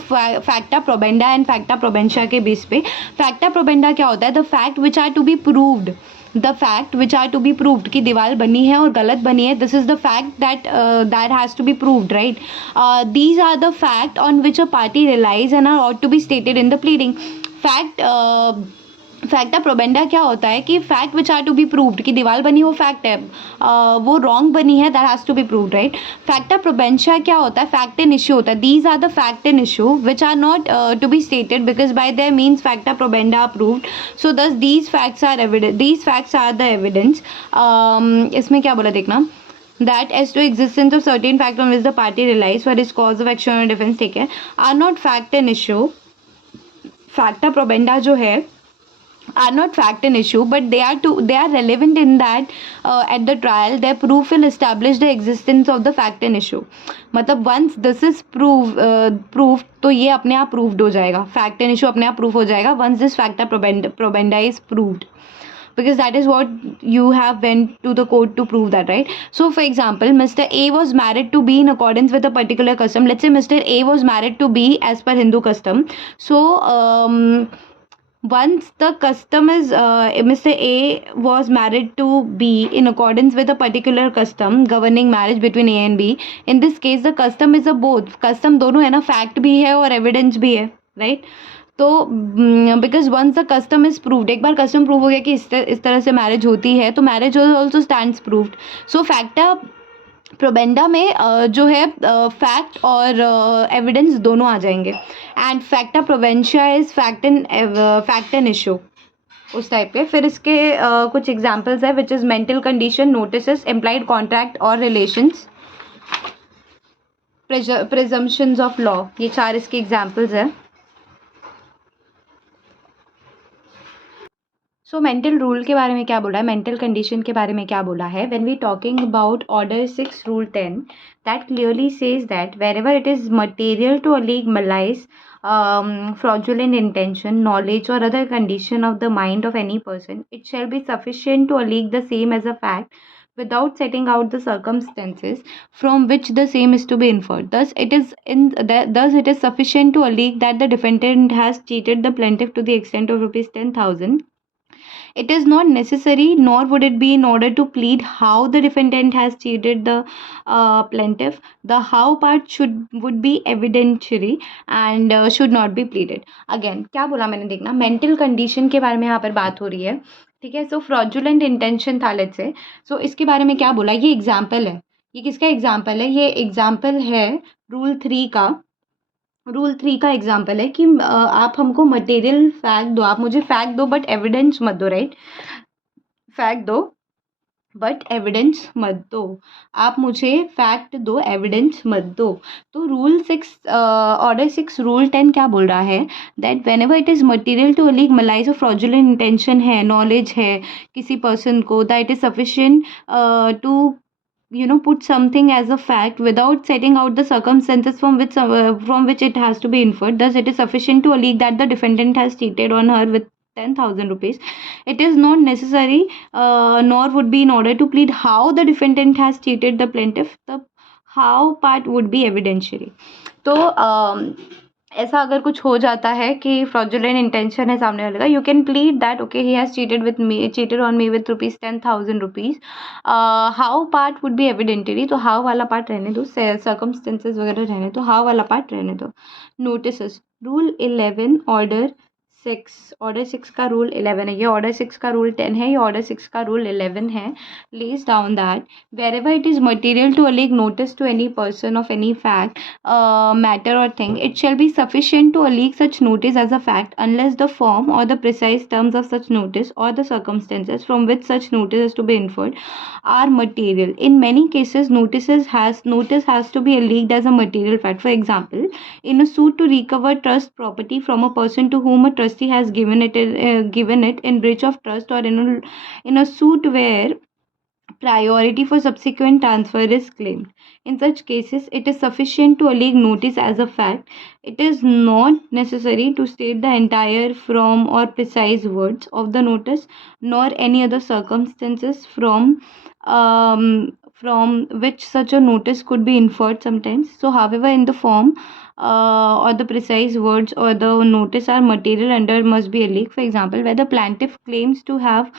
Facta probanda and facta probentia के बेस पे. Facta probanda क्या होता है? The fact which are to be proved. The fact which are to be proved कि दीवार बनी है और गलत बनी है, this is the fact that has to be proved, right? These are the fact on which a party relies and are ought to be stated in the pleading. Facta probanda क्या होता है कि fact which are to be proved कि दीवार बनी वो fact है, वो रॉन्ग बनी है, that has to be proved, right? Facta probantia क्या होता है? फैक्ट इन इशू होता है. These are the fact in issue which are not to be stated because by their means facta probanda proved. So thus these facts are evidence, these facts are the evidence. इसमें क्या बोला देखना, that as to existence of certain fact on which the party relies for its cause of action or defense, ठीक है, are not fact in issue. Facta probenda जो है are not fact in issue, but they are relevant in that at the trial their proof will establish the existence of the fact in issue. मतलब once this is proved तो ये अपने आप proved हो जाएगा, fact in issue अपने आप proof हो जाएगा once this facta probenda is proved, because that is what you have went to the court to prove that, right? So for example, Mr. A was married to B in accordance with a particular custom. Let's say Mr. A was married to B as per Hindu custom. So once the custom is Mr. A was married to B in accordance with a particular custom governing marriage between A and B. In this case the custom is a both. Custom दोनों है ना, fact भी है और evidence भी है, right? तो because once the custom is proved, एक बार कस्टम प्रूव हो गया कि इस तरह से मैरिज होती है तो marriage also stands proved. So facta probanda में जो है फैक्ट और एविडेंस दोनों आ जाएंगे. And facta probantia is fact in issue, उस टाइप के. फिर इसके कुछ एग्जांपल्स है which is mental condition, notices, implied contract और रिलेशंस, प्रिजम्पशंस ऑफ लॉ. ये 4 इसके एग्जांपल्स है. सो मेंटल रूल के बारे में क्या बोला है, मेंटल कंडीशन के बारे में क्या बोला है? When we talking about order 6 rule 10, that clearly says that wherever it is material to allege malice, fraudulent intention, knowledge or other condition of the mind of any person, it shall be sufficient to allege the same as a fact without setting out the circumstances from which the same is to be inferred. Thus it is sufficient to allege that the defendant has cheated the plaintiff to the extent of rupees 10,000. It is not necessary, nor would it be, in order to plead how the defendant has cheated the plaintiff. The how part would be evidentiary and should not be pleaded. Again क्या बोला मैंने देखना, mental condition के बारे में यहाँ पर बात हो रही है, ठीक है. सो फ्रॉडुलेंट इंटेंशन था लेट्स से. सो इसके बारे में क्या बोला, ये एग्जाम्पल है. ये किसका एग्जाम्पल है? ये एग्जाम्पल है रूल 3 का. रूल 3 का एग्जाम्पल है कि आप हमको मटेरियल फैक्ट दो, आप मुझे फैक्ट दो बट एविडेंस मत दो, राइट? फैक्ट दो बट एविडेंस मत दो, आप मुझे फैक्ट दो, एविडेंस मत दो. तो रूल 6 ऑर्डर 6 रूल 10 क्या बोल रहा है? That whenever it is material to allege malice और फ्रॉडुलेंट इंटेंशन है, नॉलेज है किसी पर्सन को, that it is sufficient to put something as a fact without setting out the circumstances from which it has to be inferred. Thus it is sufficient to allege that the defendant has cheated on her with 10,000 rupees. It is not necessary, nor would be, in order to plead how the defendant has cheated the plaintiff. The how part would be evidentiary. तो ऐसा अगर कुछ हो जाता है कि fraudulent intention है सामने वाले का, you can plead that okay he has cheated on me with rupees 10,000 rupees. How part would be evidentiary, तो हाउ वाला पार्ट रहने दो, सर्कमस्टेंसेज वगैरह रहने दो, हाउ वाला पार्ट रहने दो. नोटिस रूल 11 ऑर्डर ऑर्डर 6 का रूल 11 है, ये ऑर्डर 6 का रूल 10 है, ये ऑर्डर 6 का रूल 11 है. Less down that wherever it is material to allege notice to any person of any fact, matter or thing, it shall be sufficient to allege such notice as a fact unless the form or the precise terms of such notice or the circumstances from which such notice is to be inferred are material. In many cases, notice has to be alleged as a material fact. For example, in a suit to recover trust property from a person to whom a trustee has given it in breach of trust, or in a suit where priority for subsequent transfer is claimed. In such cases, it is sufficient to allege notice as a fact. It is not necessary to state the entire from or precise words of the notice, nor any other circumstances from which such a notice could be inferred sometimes. So, however, in the form or the precise words or the notice are material under must be alleged. For example, where the plaintiff claims to have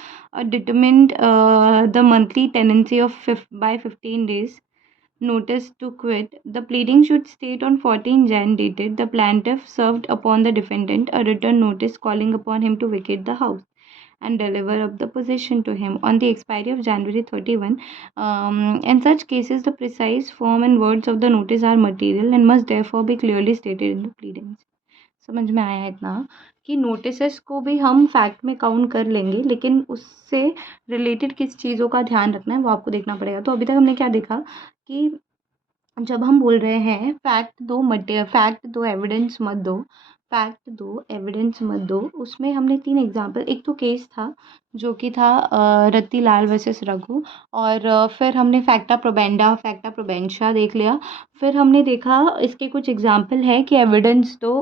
determined the monthly tenancy of by 15 days notice to quit, the pleading should state on 14 Jan dated the plaintiff served upon the defendant a written notice calling upon him to vacate the house and deliver up the possession to him on the expiry of January 31. In such cases, the precise form and words of the notice are material and must therefore be clearly stated in the pleadings. समझ में आया इतना कि notices को भी हम fact में count कर लेंगे, लेकिन उससे रिलेटेड किस चीज़ों का ध्यान रखना है वो आपको देखना पड़ेगा. तो अभी तक हमने क्या देखा कि जब हम बोल रहे हैं फैक्ट दो एविडेंस मत दो, उसमें हमने 3 एग्जांपल, एक तो केस था जो कि था रत्तीलाल वर्सेस रघु, और फिर हमने फैक्टा प्रोबेंशा देख लिया. फिर हमने देखा इसके कुछ एग्जांपल है कि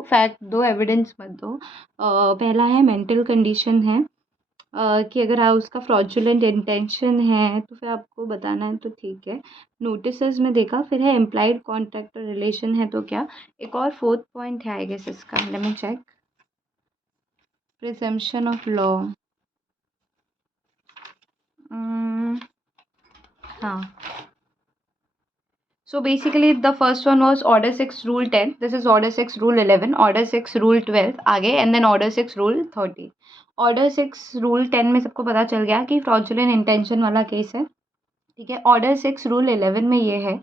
फैक्ट दो एविडेंस मत दो. पहला है मेंटल कंडीशन है, कि अगर उसका फ्रॉडुलेंट इंटेंशन है तो फिर आपको बताना है तो ठीक है. नोटिसेस में देखा. फिर है इम्प्लाइड कॉन्ट्रैक्ट और रिलेशन है तो क्या. एक और 4th पॉइंट है आई गेस इसका, let me check. Presumption of law. हाँ. So basically the first one was order 6 rule 10, this is order 6 rule 11, order 6 rule 12 आगे, and then order 6 rule 30. order 6 rule 10 में सबको पता चल गया कि fraudulent intention वाला केस है, ठीक है. order 6 rule 11 में ये है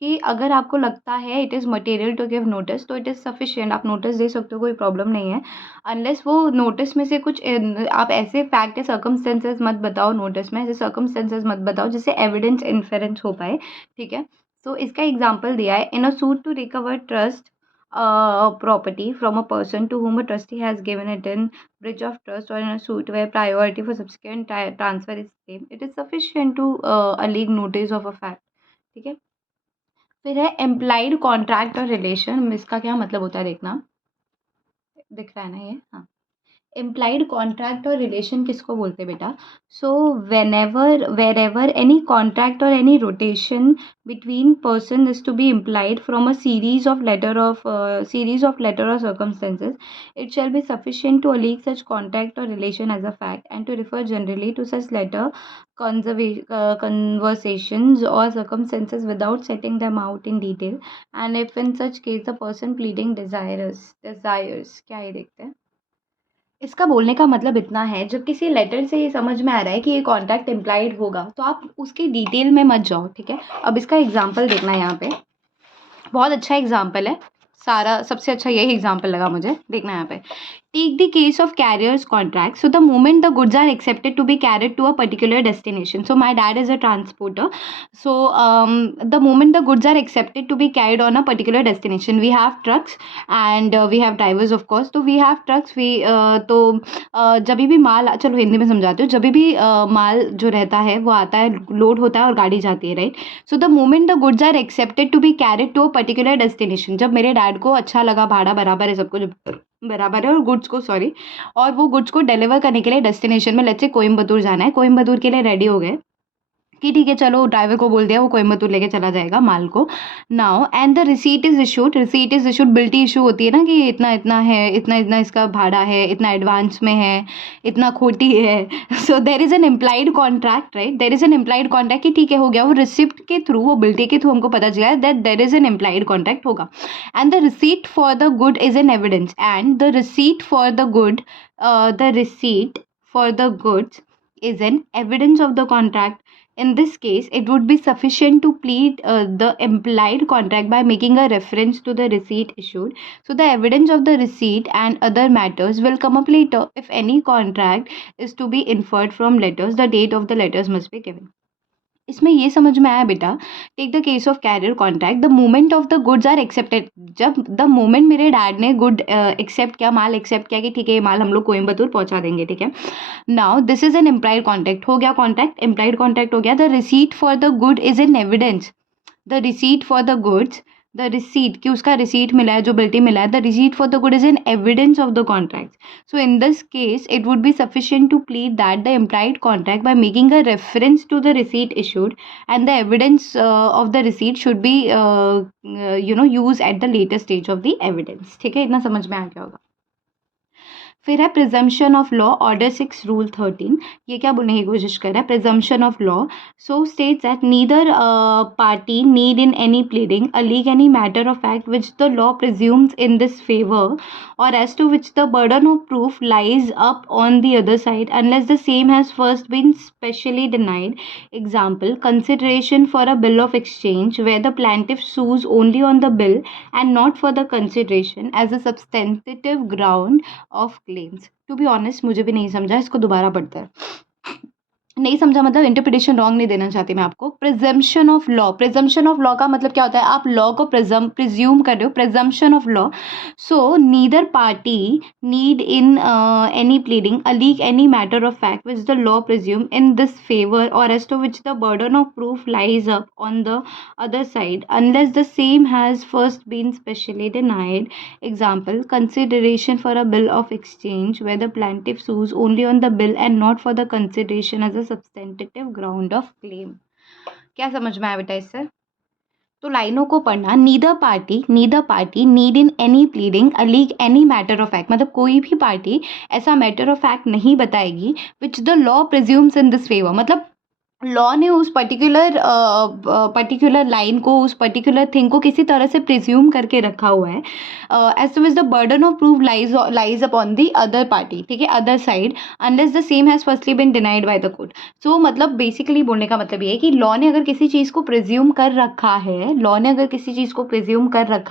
कि अगर आपको लगता है it is material to give notice तो इट इज़ सफिशिएंट, आप नोटिस दे सकते हो, कोई प्रॉब्लम नहीं है. अनलेस वो नोटिस में से कुछ आप ऐसे फैक्ट या सर्कमस्टेंसेस मत बताओ, नोटिस में ऐसे सर्कमस्टेंसेस मत बताओ जिससे एविडेंस इन्फेरेंस हो पाए, ठीक है. सो इसका एग्जाम्पल दिया है. In a suit to recover trust property from a person to whom a trustee has given it in breach of trust, or in a suit where priority for subsequent transfer is claimed, it is sufficient to allege notice of a fact, ठीक है. फिर है implied contract और relation. इसका क्या मतलब होता है देखना, दिख रहा है ना ये. हाँ. इम्प्लाइड कॉन्ट्रैक्ट और रिलेशन किसको बोलते हैं बेटा. सो वेरेवर एनी कॉन्ट्रैक्ट और any rotation between person is to be implied from a series of letter or circumstances, it shall be sufficient to allege such contract or relation as a fact, and to refer generally to such letter conversations or circumstances without setting them out in detail, and if in such case the person pleading desires. क्या ये देखते हैं. इसका बोलने का मतलब इतना है, जब किसी लेटर से ये समझ में आ रहा है कि ये कॉन्ट्रैक्ट इम्प्लाइड होगा तो आप उसकी डिटेल में मत जाओ, ठीक है. अब इसका एग्जांपल देखना है, यहाँ पे बहुत अच्छा एग्जांपल है, सबसे अच्छा यही एग्जांपल लगा मुझे. देखना यहाँ पे. Take the case of carrier's contract. So the moment the goods are accepted to be carried to a particular destination. So my dad is a transporter. So the moment the goods are accepted to be carried on a particular destination, we have trucks and we have drivers of course. तो we have trucks. जब भी माल, चलो हिंदी में समझाती हूँ, जब भी माल जो रहता है वो आता है, लोड होता है और गाड़ी जाती है, right. So the moment the goods are accepted to be carried to a particular destination, जब मेरे डैड को अच्छा लगा, भाड़ा बराबर है, सब कुछ बराबर है, और वो गुड्स को डिलीवर करने के लिए डेस्टिनेशन में, लेट्स से कोयम्बतूर जाना है, कोयम्बतूर के लिए रेडी हो गए, कि ठीक है चलो ड्राइवर को बोल दिया, वो कोयम्बतूर लेके चला जाएगा माल को. Now and the receipt is issued, बिल्टी इशू होती है ना कि इतना इतना है, इतना इतना इसका भाड़ा है, इतना एडवांस में है, इतना खोटी है. So there is an implied contract, right, there is an implied contract कि ठीक है हो गया, वो रिसिप्ट के थ्रू, वो बिल्टी के थ्रू हमको पता चला that there is an implied contract होगा. And the receipt for the good is an evidence, and the receipt for the good, the receipt for the goods is an evidence of the contract. In this case, it would be sufficient to plead the implied contract by making a reference to the receipt issued. So the evidence of the receipt and other matters will come up later. If any contract is to be inferred from letters, the date of the letters must be given. इसमें ये समझ में आया बेटा, take the case of carrier contract, the moment of the goods are accepted. जब the moment मेरे dad ने good accept किया, माल एक्सेप्ट किया कि ठीक है ये माल हम लोग कोयम्बतूर पहुंचा देंगे, ठीक है. Now this is an implied contract, हो गया कॉन्ट्रैक्ट, इम्प्लाइड कॉन्ट्रैक्ट हो गया. The receipt for the good is an evidence, the receipt for the goods, the receipt कि उसका रिसीट मिला है, जो बिल्टी मिला है, the receipt for the good is an evidence of the contract. So in this case it would be sufficient to plead that the implied contract by making a reference to the receipt issued and the evidence of the receipt should be use at the later stage of the evidence. ठीक है, इतना समझ में आ गया होगा. फिर है presumption of law, order 6 rule 13. ये क्या बोलने की कोशिश कर रहा है, presumption of law. So states that neither party need in any pleading allege any matter of fact which the law presumes in this favour or as to which the burden of proof lies up on the other side unless the same has first been specially denied. Example, consideration for a bill of exchange where the plaintiff sues only on the bill and not for the consideration as a substantive ground of claims. To be honest, मुझे भी नहीं समझा, इसको दोबारा पढ़ते हैं. नहीं समझा मतलब इंटरप्रिटेशन रॉन्ग नहीं देना चाहती मैं आपको. Presumption of law, presumption of law का मतलब क्या होता है, आप लॉ को प्रिज्यूम कर रहे हो, presumption of law. So neither party need in any pleading allege any matter of fact which the law presume in this favour और as to which the burden of proof lies upon the other side unless the same has first been specially denied. Example, consideration for a bill of exchange where the plaintiff sues only on the bill and not for the consideration as a substantive ground of claim. क्या समझ में आया बेटा इससे? तो लाइनों को पढ़ना, neither party need in any pleading allege any matter of fact, मतलब कोई भी पार्टी ऐसा मैटर ऑफ फैक्ट नहीं बताएगी विच the law presumes in this favour. मतलब लॉ ने उस पर्टिकुलर लाइन को, उस पर्टिकुलर थिंग को किसी तरह से प्रिज्यूम करके रखा हुआ है as to which the burden of proof lies upon the other party, ठीक है, other side unless the same has firstly been denied by the court. So मतलब बेसिकली बोलने का मतलब ये है कि लॉ ने अगर किसी चीज़ को प्रिज्यूम कर रखा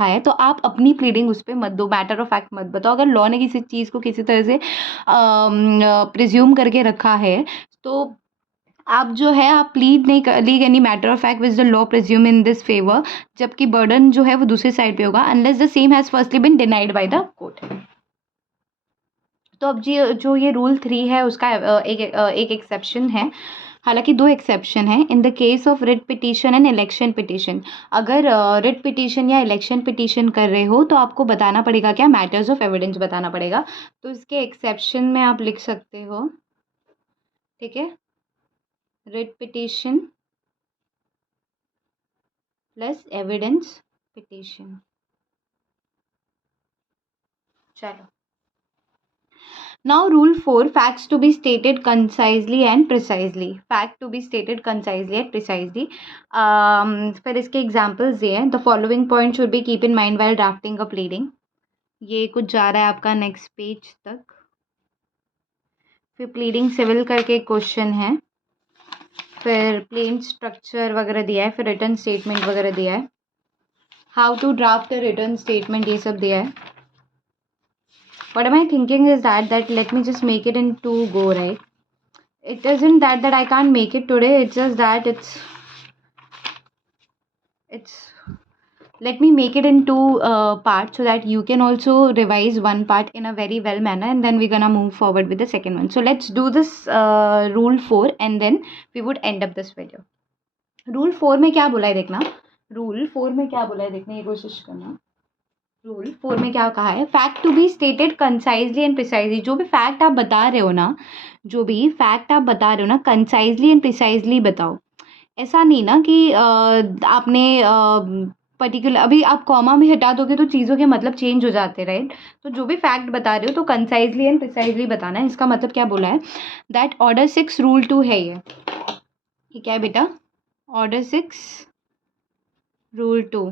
है, तो आप अपनी प्लीडिंग उस पर मत दो, मैटर ऑफ फैक्ट मत बताओ. अगर लॉ ने किसी चीज़ को किसी तरह से प्रिज्यूम करके रखा है तो आप जो है आप प्लीड नहीं कर लीग any matter of fact which the law presume in this favour, जबकि बर्डन जो है वो दूसरे साइड पे होगा unless the same has firstly been denied by the court. तो अब जो ये रूल 3 है उसका एक एक्सेप्शन है, हालांकि 2 एक्सेप्शन है. In the case of writ petition and election petition, अगर रिट पिटीशन या इलेक्शन पिटीशन कर रहे हो तो आपको बताना पड़ेगा क्या, मैटर्स ऑफ एविडेंस बताना पड़ेगा. तो इसके एक्सेप्शन में आप लिख सकते हो, ठीक है, writ petition plus evidence petition. चलो, now rule 4, facts to be stated concisely and precisely. Fact to be stated concisely and precisely. फिर इसके एग्जाम्पल्स ये हैं. The following point should be keep in mind while drafting a pleading. ये कुछ जा रहा है आपका नेक्स्ट पेज तक. फिर प्लीडिंग सिविल करके एक क्वेश्चन है, फिर प्लेन स्ट्रक्चर वगैरह दिया है, फिर रिटर्न स्टेटमेंट वगैरह दिया है, how to draft a return statement ये सब दिया है. What am I thinking is that let me just make it in 2 go, right? It isn't that I can't make it today. It's just that it's let me make it in 2 parts so that you can also revise one part in a very well manner, and then we're gonna move forward with the second one. So let's do this rule 4 and then we would end up this video. Rule 4 में क्या बोला है देखना, rule 4 में क्या बोला है देखने की कोशिश करना. रूल 4 में क्या कहा है, fact to be stated concisely and precisely. जो भी फैक्ट आप बता रहे हो ना, कंसाइजली एंड प्रिसाइजली बताओ. ऐसा नहीं ना कि आपने पर्टिकुलर अभी आप कॉमा भी हटा दोगे तो चीज़ों के मतलब चेंज हो जाते, राइट? तो जो भी फैक्ट बता रहे हो तो कंसाइजली एंड प्रिसाइजली बताना है। इसका मतलब क्या बोला है, दैट ऑर्डर 6 रूल 2 है ये। ये क्या है बेटा? Order 6 rule 2।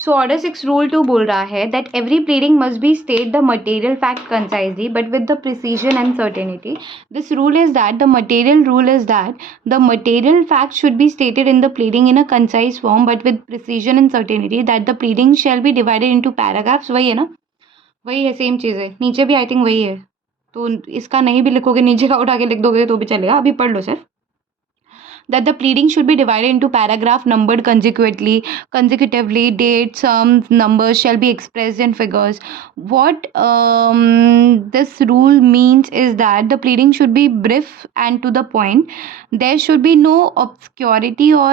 So order 6 rule 2 बोल रहा है that every pleading must be state the material fact concisely but with the precision and certainty. This rule is that the material rule is that the material fact should be stated in the pleading in a concise form but with precision and certainty, that the pleading shall be divided into paragraphs. वही है ना? वही है, same चीज़ है। नीचे भी I think वही है। तो इसका नहीं भी लिखोगे, नीचे का उठा के लिख दोगे तो भी चलेगा। अभी पढ़ लो sir. That the pleading should be divided into paragraph numbered consecutively. Dates, sums, numbers shall be expressed in figures. What this rule means is that the pleading should be brief and to the point. There should be no obscurity or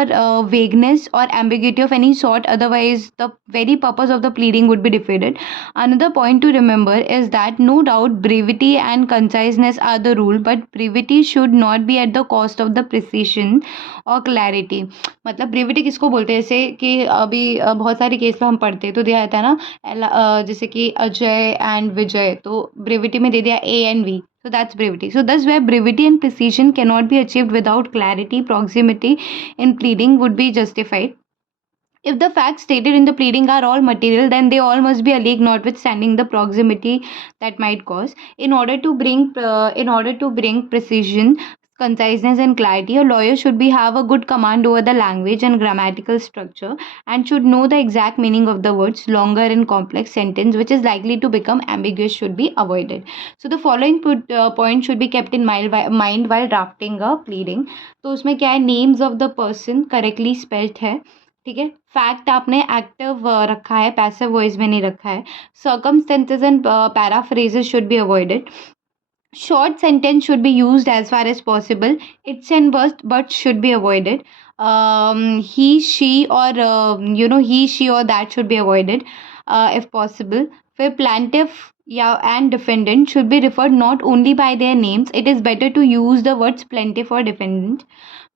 vagueness or ambiguity of any sort, otherwise the very purpose of the pleading would be defeated. Another point to remember is that no doubt brevity and conciseness are the rule, but brevity should not be at the cost of the precision और clarity. मतलब brevity किसको बोलते हैं? जैसे कि अभी बहुत सारे केस में हम पढ़ते हैं तो दिया जाता है ना, जैसे कि अजय एंड विजय, तो ब्रेविटी में दे दिया A and V, so that's brevity. So thus where brevity and precision cannot be achieved without clarity, proximity in pleading would be justified. If the facts stated in the pleading are all material, then they all must be alleged, notwithstanding the proximity that might cause. In order to bring precision, conciseness, and clarity, a lawyer should be have a good command over the language and grammatical structure, and should know the exact meaning of the words. Longer and complex sentence which is likely to become ambiguous should be avoided. So the following point should be kept in mind while drafting a pleading. तो उसमें क्या है? Names of the person correctly spelled है, ठीक है। Fact आपने active रखा है, पैसिव वॉइस में नहीं रखा है। Circumstances and paraphrases should be avoided. Short sentence should be used as far as possible. Its and but should be avoided. He, she, or he, she, or that should be avoided if possible. For plaintiff, yeah, and defendant should be referred not only by their names. It is better to use the words plaintiff or defendant.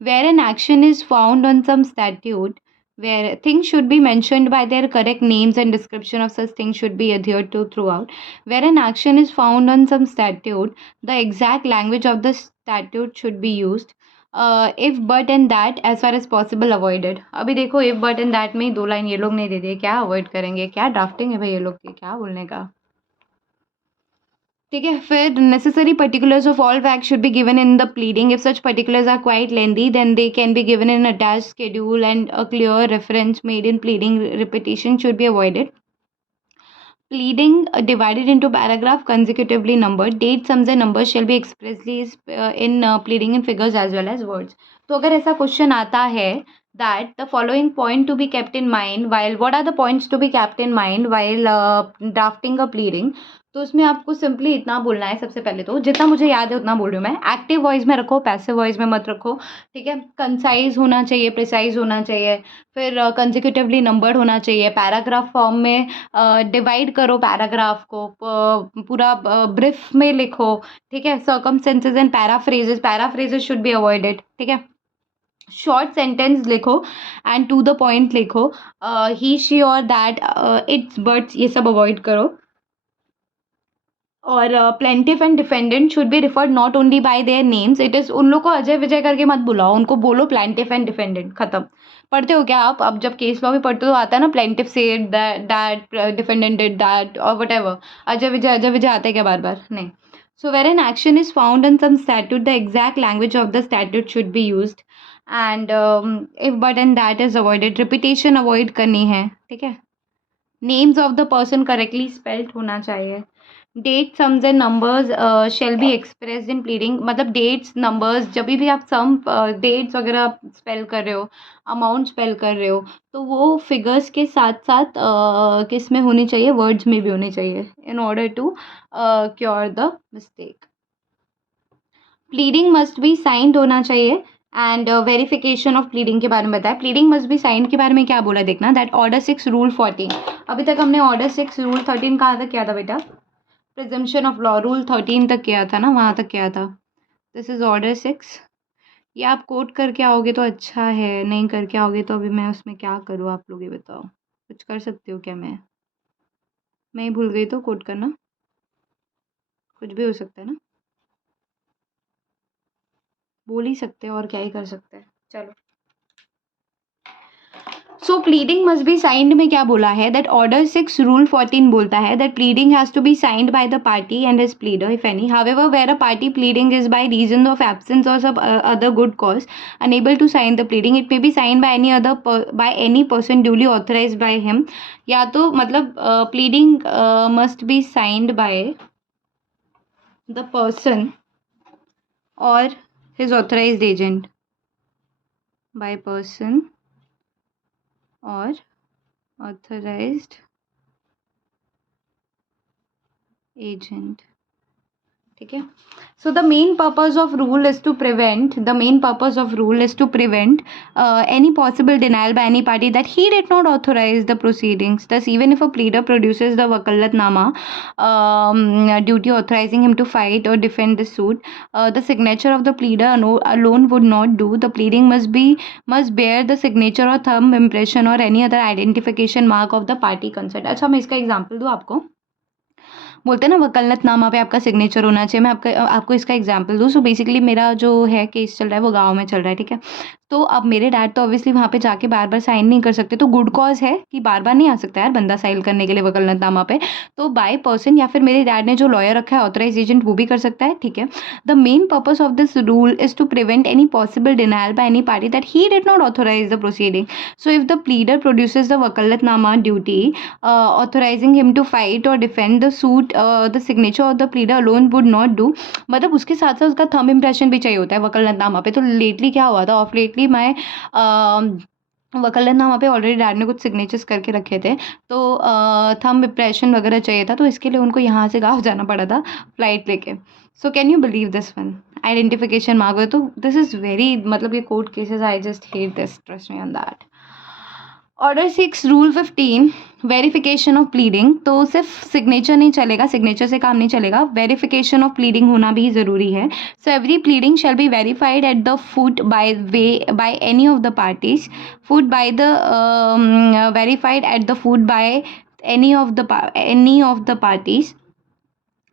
Where an action is found on some statute, where things should be mentioned by their correct names and description of such things should be adhered to throughout. Where an action is found on some statute, the exact language of the statute should be used. If but and that as far as possible avoided. अभी देखो if but and that में 2 line ये लोग नहीं दे दिए, क्या avoid करेंगे? क्या ड्राफ्टिंग है भाई ये लोग की, क्या बोलने का? ठीक है। फिर necessary particulars of all facts should be given in the pleading. If such particulars are quite lengthy, then they can be given in attached schedule, and a clear reference made in pleading. Repetition should be avoided. Pleading divided into paragraph consecutively numbered. Date, sums and numbers shall be expressly in pleading in figures as well as words. तो अगर ऐसा question आता है that the following point to be kept in mind while, what are the points to be kept in mind while drafting a pleading, तो उसमें आपको simply इतना बोलना है। सबसे पहले तो जितना मुझे याद है उतना बोल रही हूँ मैं। एक्टिव वॉइस में रखो, पैसिव वॉइस में मत रखो, ठीक है। कंसाइज होना चाहिए, प्रिसाइज होना चाहिए, फिर कंसेक्यूटिवली नंबर्ड होना चाहिए। पैराग्राफ फॉर्म में डिवाइड करो पैराग्राफ को, पूरा ब्रीफ में लिखो, ठीक है। Circumstances and paraphrases should be avoided, ठीक है। शॉर्ट सेंटेंस लिखो एंड टू द पॉइंट लिखो। ही, शी और दैट, इट्स, बट्स, ये सब अवॉइड करो। और plaintiff and defendant should be referred not only by their names. It is, उन लोग को अजय विजय करके मत बुलाओ, उनको बोलो प्लेंटिफ एंड डिफेंडेंट, खत्म। पढ़ते हो क्या आप? अब जब केस लॉ भी पढ़ते हो तो आता है ना, plaintiff said that, defendant did that, और वट एवर। अजय विजय आता है क्या बार बार? नहीं। So where an action is found in some statute, the exact language of the statute should be used, and if but and that is avoided. Repetition avoid करनी है, ठीक है। Names of the person correctly spelled होना चाहिए। Date, sums and numbers shall be expressed in pleading. मतलब dates, numbers, जब भी आप सम, डेट्स वगैरह स्पेल कर रहे हो, अमाउंट स्पेल कर रहे हो, तो वो फिगर्स के साथ साथ किस में होनी चाहिए? वर्ड्स में भी होनी चाहिए, in order to cure the mistake. Pleading must be signed होना चाहिए, एंड वेरिफिकेशन ऑफ प्लीडिंग के बारे में बताया। प्लीडिंग मस्ट बी साइंड के बारे में क्या बोला देखना, दैट ऑर्डर 6 रूल 14। अभी तक हमने ऑर्डर 6 रूल 13 कहाँ तक किया था बेटा? प्रिजम्पशन ऑफ लॉ रूल 13 तक किया था ना, वहाँ तक किया था। दिस इज ऑर्डर 6, ये आप कोट करके आओगे तो अच्छा है, नहीं करके आओगे तो अभी मैं उसमें क्या करूँ, आप लोग ये बताओ। कुछ कर सकती हूँ क्या मैं ही भूल गई तो कोट करना, कुछ भी हो सकता है ना, बोल ही सकते हैं और क्या ही कर सकते हैं। चलो, सो प्लीडिंग मस्ट बी साइंड में क्या बोला है, दैट ऑर्डर 6 रूल 14 बोलता है that pleading has to be signed by the party and his pleader if any, however where a party pleading is by reason of absence और some other good cause unable to sign the pleading, it may be signed by by any person duly authorized by him। या तो मतलब pleading must be signed by the person और his authorized agent, by person or authorized agent। ठीक है। So the main purpose of rule is to prevent any possible denial by any party that he did not authorize the proceedings। Thus, even if a pleader produces the वकालतनामा duty authorizing him to fight or defend the suit, the signature of the pleader alone would not do। The pleading must bear the signature or thumb impression or any other identification mark of the party concerned। अच्छा, मैं इसका example दूँ आपको। बोलते हैं ना वकालतनामा पे आपका सिग्नेचर होना चाहिए। मैं आपको इसका एग्जांपल दूँ। सो बेसिकली मेरा जो है केस चल रहा है वो गाँव में चल रहा है, ठीक है। तो अब मेरे डैड तो ऑब्वियसली वहाँ पे जाके बार बार साइन नहीं कर सकते, तो गुड कॉज है कि बार बार नहीं आ सकता यार बंदा साइन करने के लिए वकालतनामा पे। तो बाय पर्सन या फिर मेरे डैड ने जो लॉयर रखा है ऑथराइज एजेंट, वो भी कर सकता है, ठीक है। The main purpose of this rule is to prevent any possible denial by any party that he did not authorize the proceeding. So if the pleader produces the vakalatnama duly authorizing him to fight or defend the suit, the signature of the pleader alone would not do। मतलब उसके साथ साथ उसका thumb impression भी चाहिए होता है वकालतनामा पे। तो लेटली क्या हुआ था, ऑफ लेटली मैं वकालतनामा पे ऑलरेडी डैड ने कुछ सिग्नेचर्स करके रखे थे, तो थंब इम्प्रेशन वगैरह चाहिए था, तो इसके लिए उनको यहाँ से गाँव जाना पड़ा था फ्लाइट लेके। So can you believe this one, identification मांगो तो दिस इज़ वेरी, मतलब ये court cases, I just hate this, trust me on that. Order 6 rule 15 verification of pleading. तो सिर्फ सिग्नेचर नहीं चलेगा, सिग्नेचर से काम नहीं चलेगा, वेरिफिकेशन ऑफ प्लीडिंग होना भी ज़रूरी है। So every pleading shall be verified at the foot by any of the parties, foot by the verified at the foot by any of the parties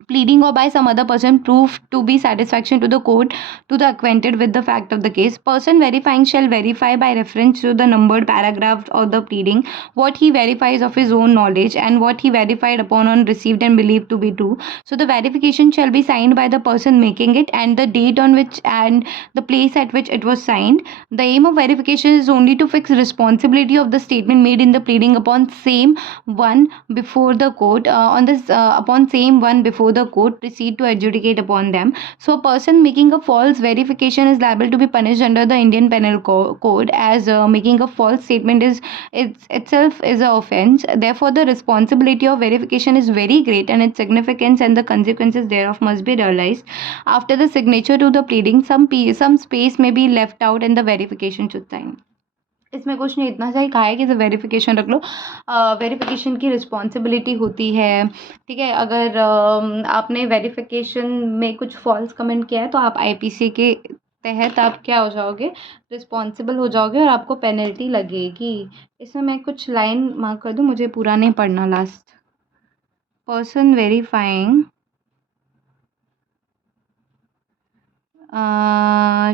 pleading or by some other person proved to be satisfaction to the court to the acquainted with the fact of the case। Person verifying shall verify by reference to the numbered paragraph of the pleading what he verifies of his own knowledge and what he verified upon on received and believed to be true। So the verification shall be signed by the person making it and the date on which and the place at which it was signed। The aim of verification is only to fix responsibility of the statement made in the pleading upon same one before the court, upon same one before the court proceed to adjudicate upon them। So a person making a false verification is liable to be punished under the Indian Penal Code, as making a false statement is itself is an offence। Therefore the responsibility of verification is very great and its significance and the consequences thereof must be realized। After the signature to the pleading, some space may be left out and the verification should sign। इसमें कुछ नहीं, इतना सा ही कहा है कि verification रख लो। Verification की रिस्पॉन्सिबिलिटी होती है, ठीक है। अगर आपने वेरिफिकेशन में कुछ फॉल्स कमेंट किया है तो आप आईपीसी के तहत आप क्या हो जाओगे, रिस्पॉन्सिबल हो जाओगे और आपको पेनल्टी लगेगी। इसमें मैं कुछ लाइन मार्क कर दूँ, मुझे पूरा नहीं पढ़ना last. Person verifying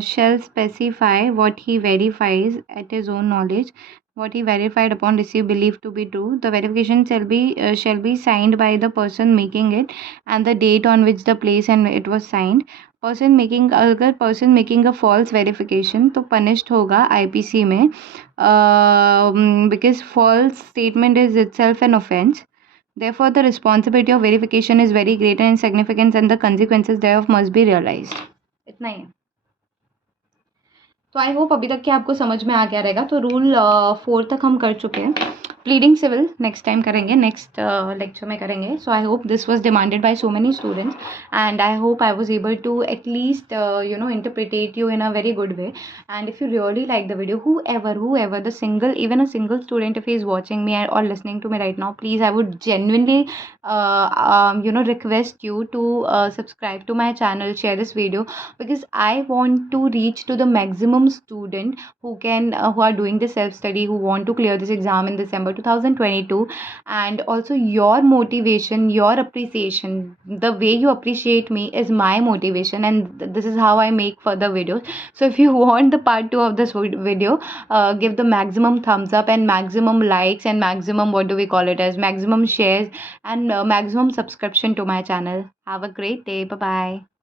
shall specify what he verifies at his own knowledge, what he verified upon received believed to be true। The verification shall be signed by the person making it and the date on which the place and it was signed। अगर person making a false verification तो punished होगा IPC में, because false statement is itself an offence. Therefore, the responsibility of verification is very great and significance and the consequences thereof must be realized। इतना ही है। तो I hope अभी तक कि आपको समझ में आ गया रहेगा। तो रूल 4 तक हम कर चुके हैं। प्लीडिंग सिविल नेक्स्ट टाइम करेंगे, नेक्स्ट लेक्चर में करेंगे. So I hope this was demanded by so many students and I hope I was able to at least interpretate you in a very good way. And if you really like the video, whoever the single, even a single student, if he is watching me or listening to me right now, please, I would genuinely request you to subscribe to my channel, share this video, because I want to reach to the maximum student who are doing the self study, who want to clear this exam in December 2022. And also your motivation, your appreciation, the way you appreciate me is my motivation, and this is how I make further videos. So if you want the part 2 of this video, give the maximum thumbs up and maximum likes and maximum, what do we call it, as maximum shares and maximum subscription to my channel. Have a great day. Bye bye.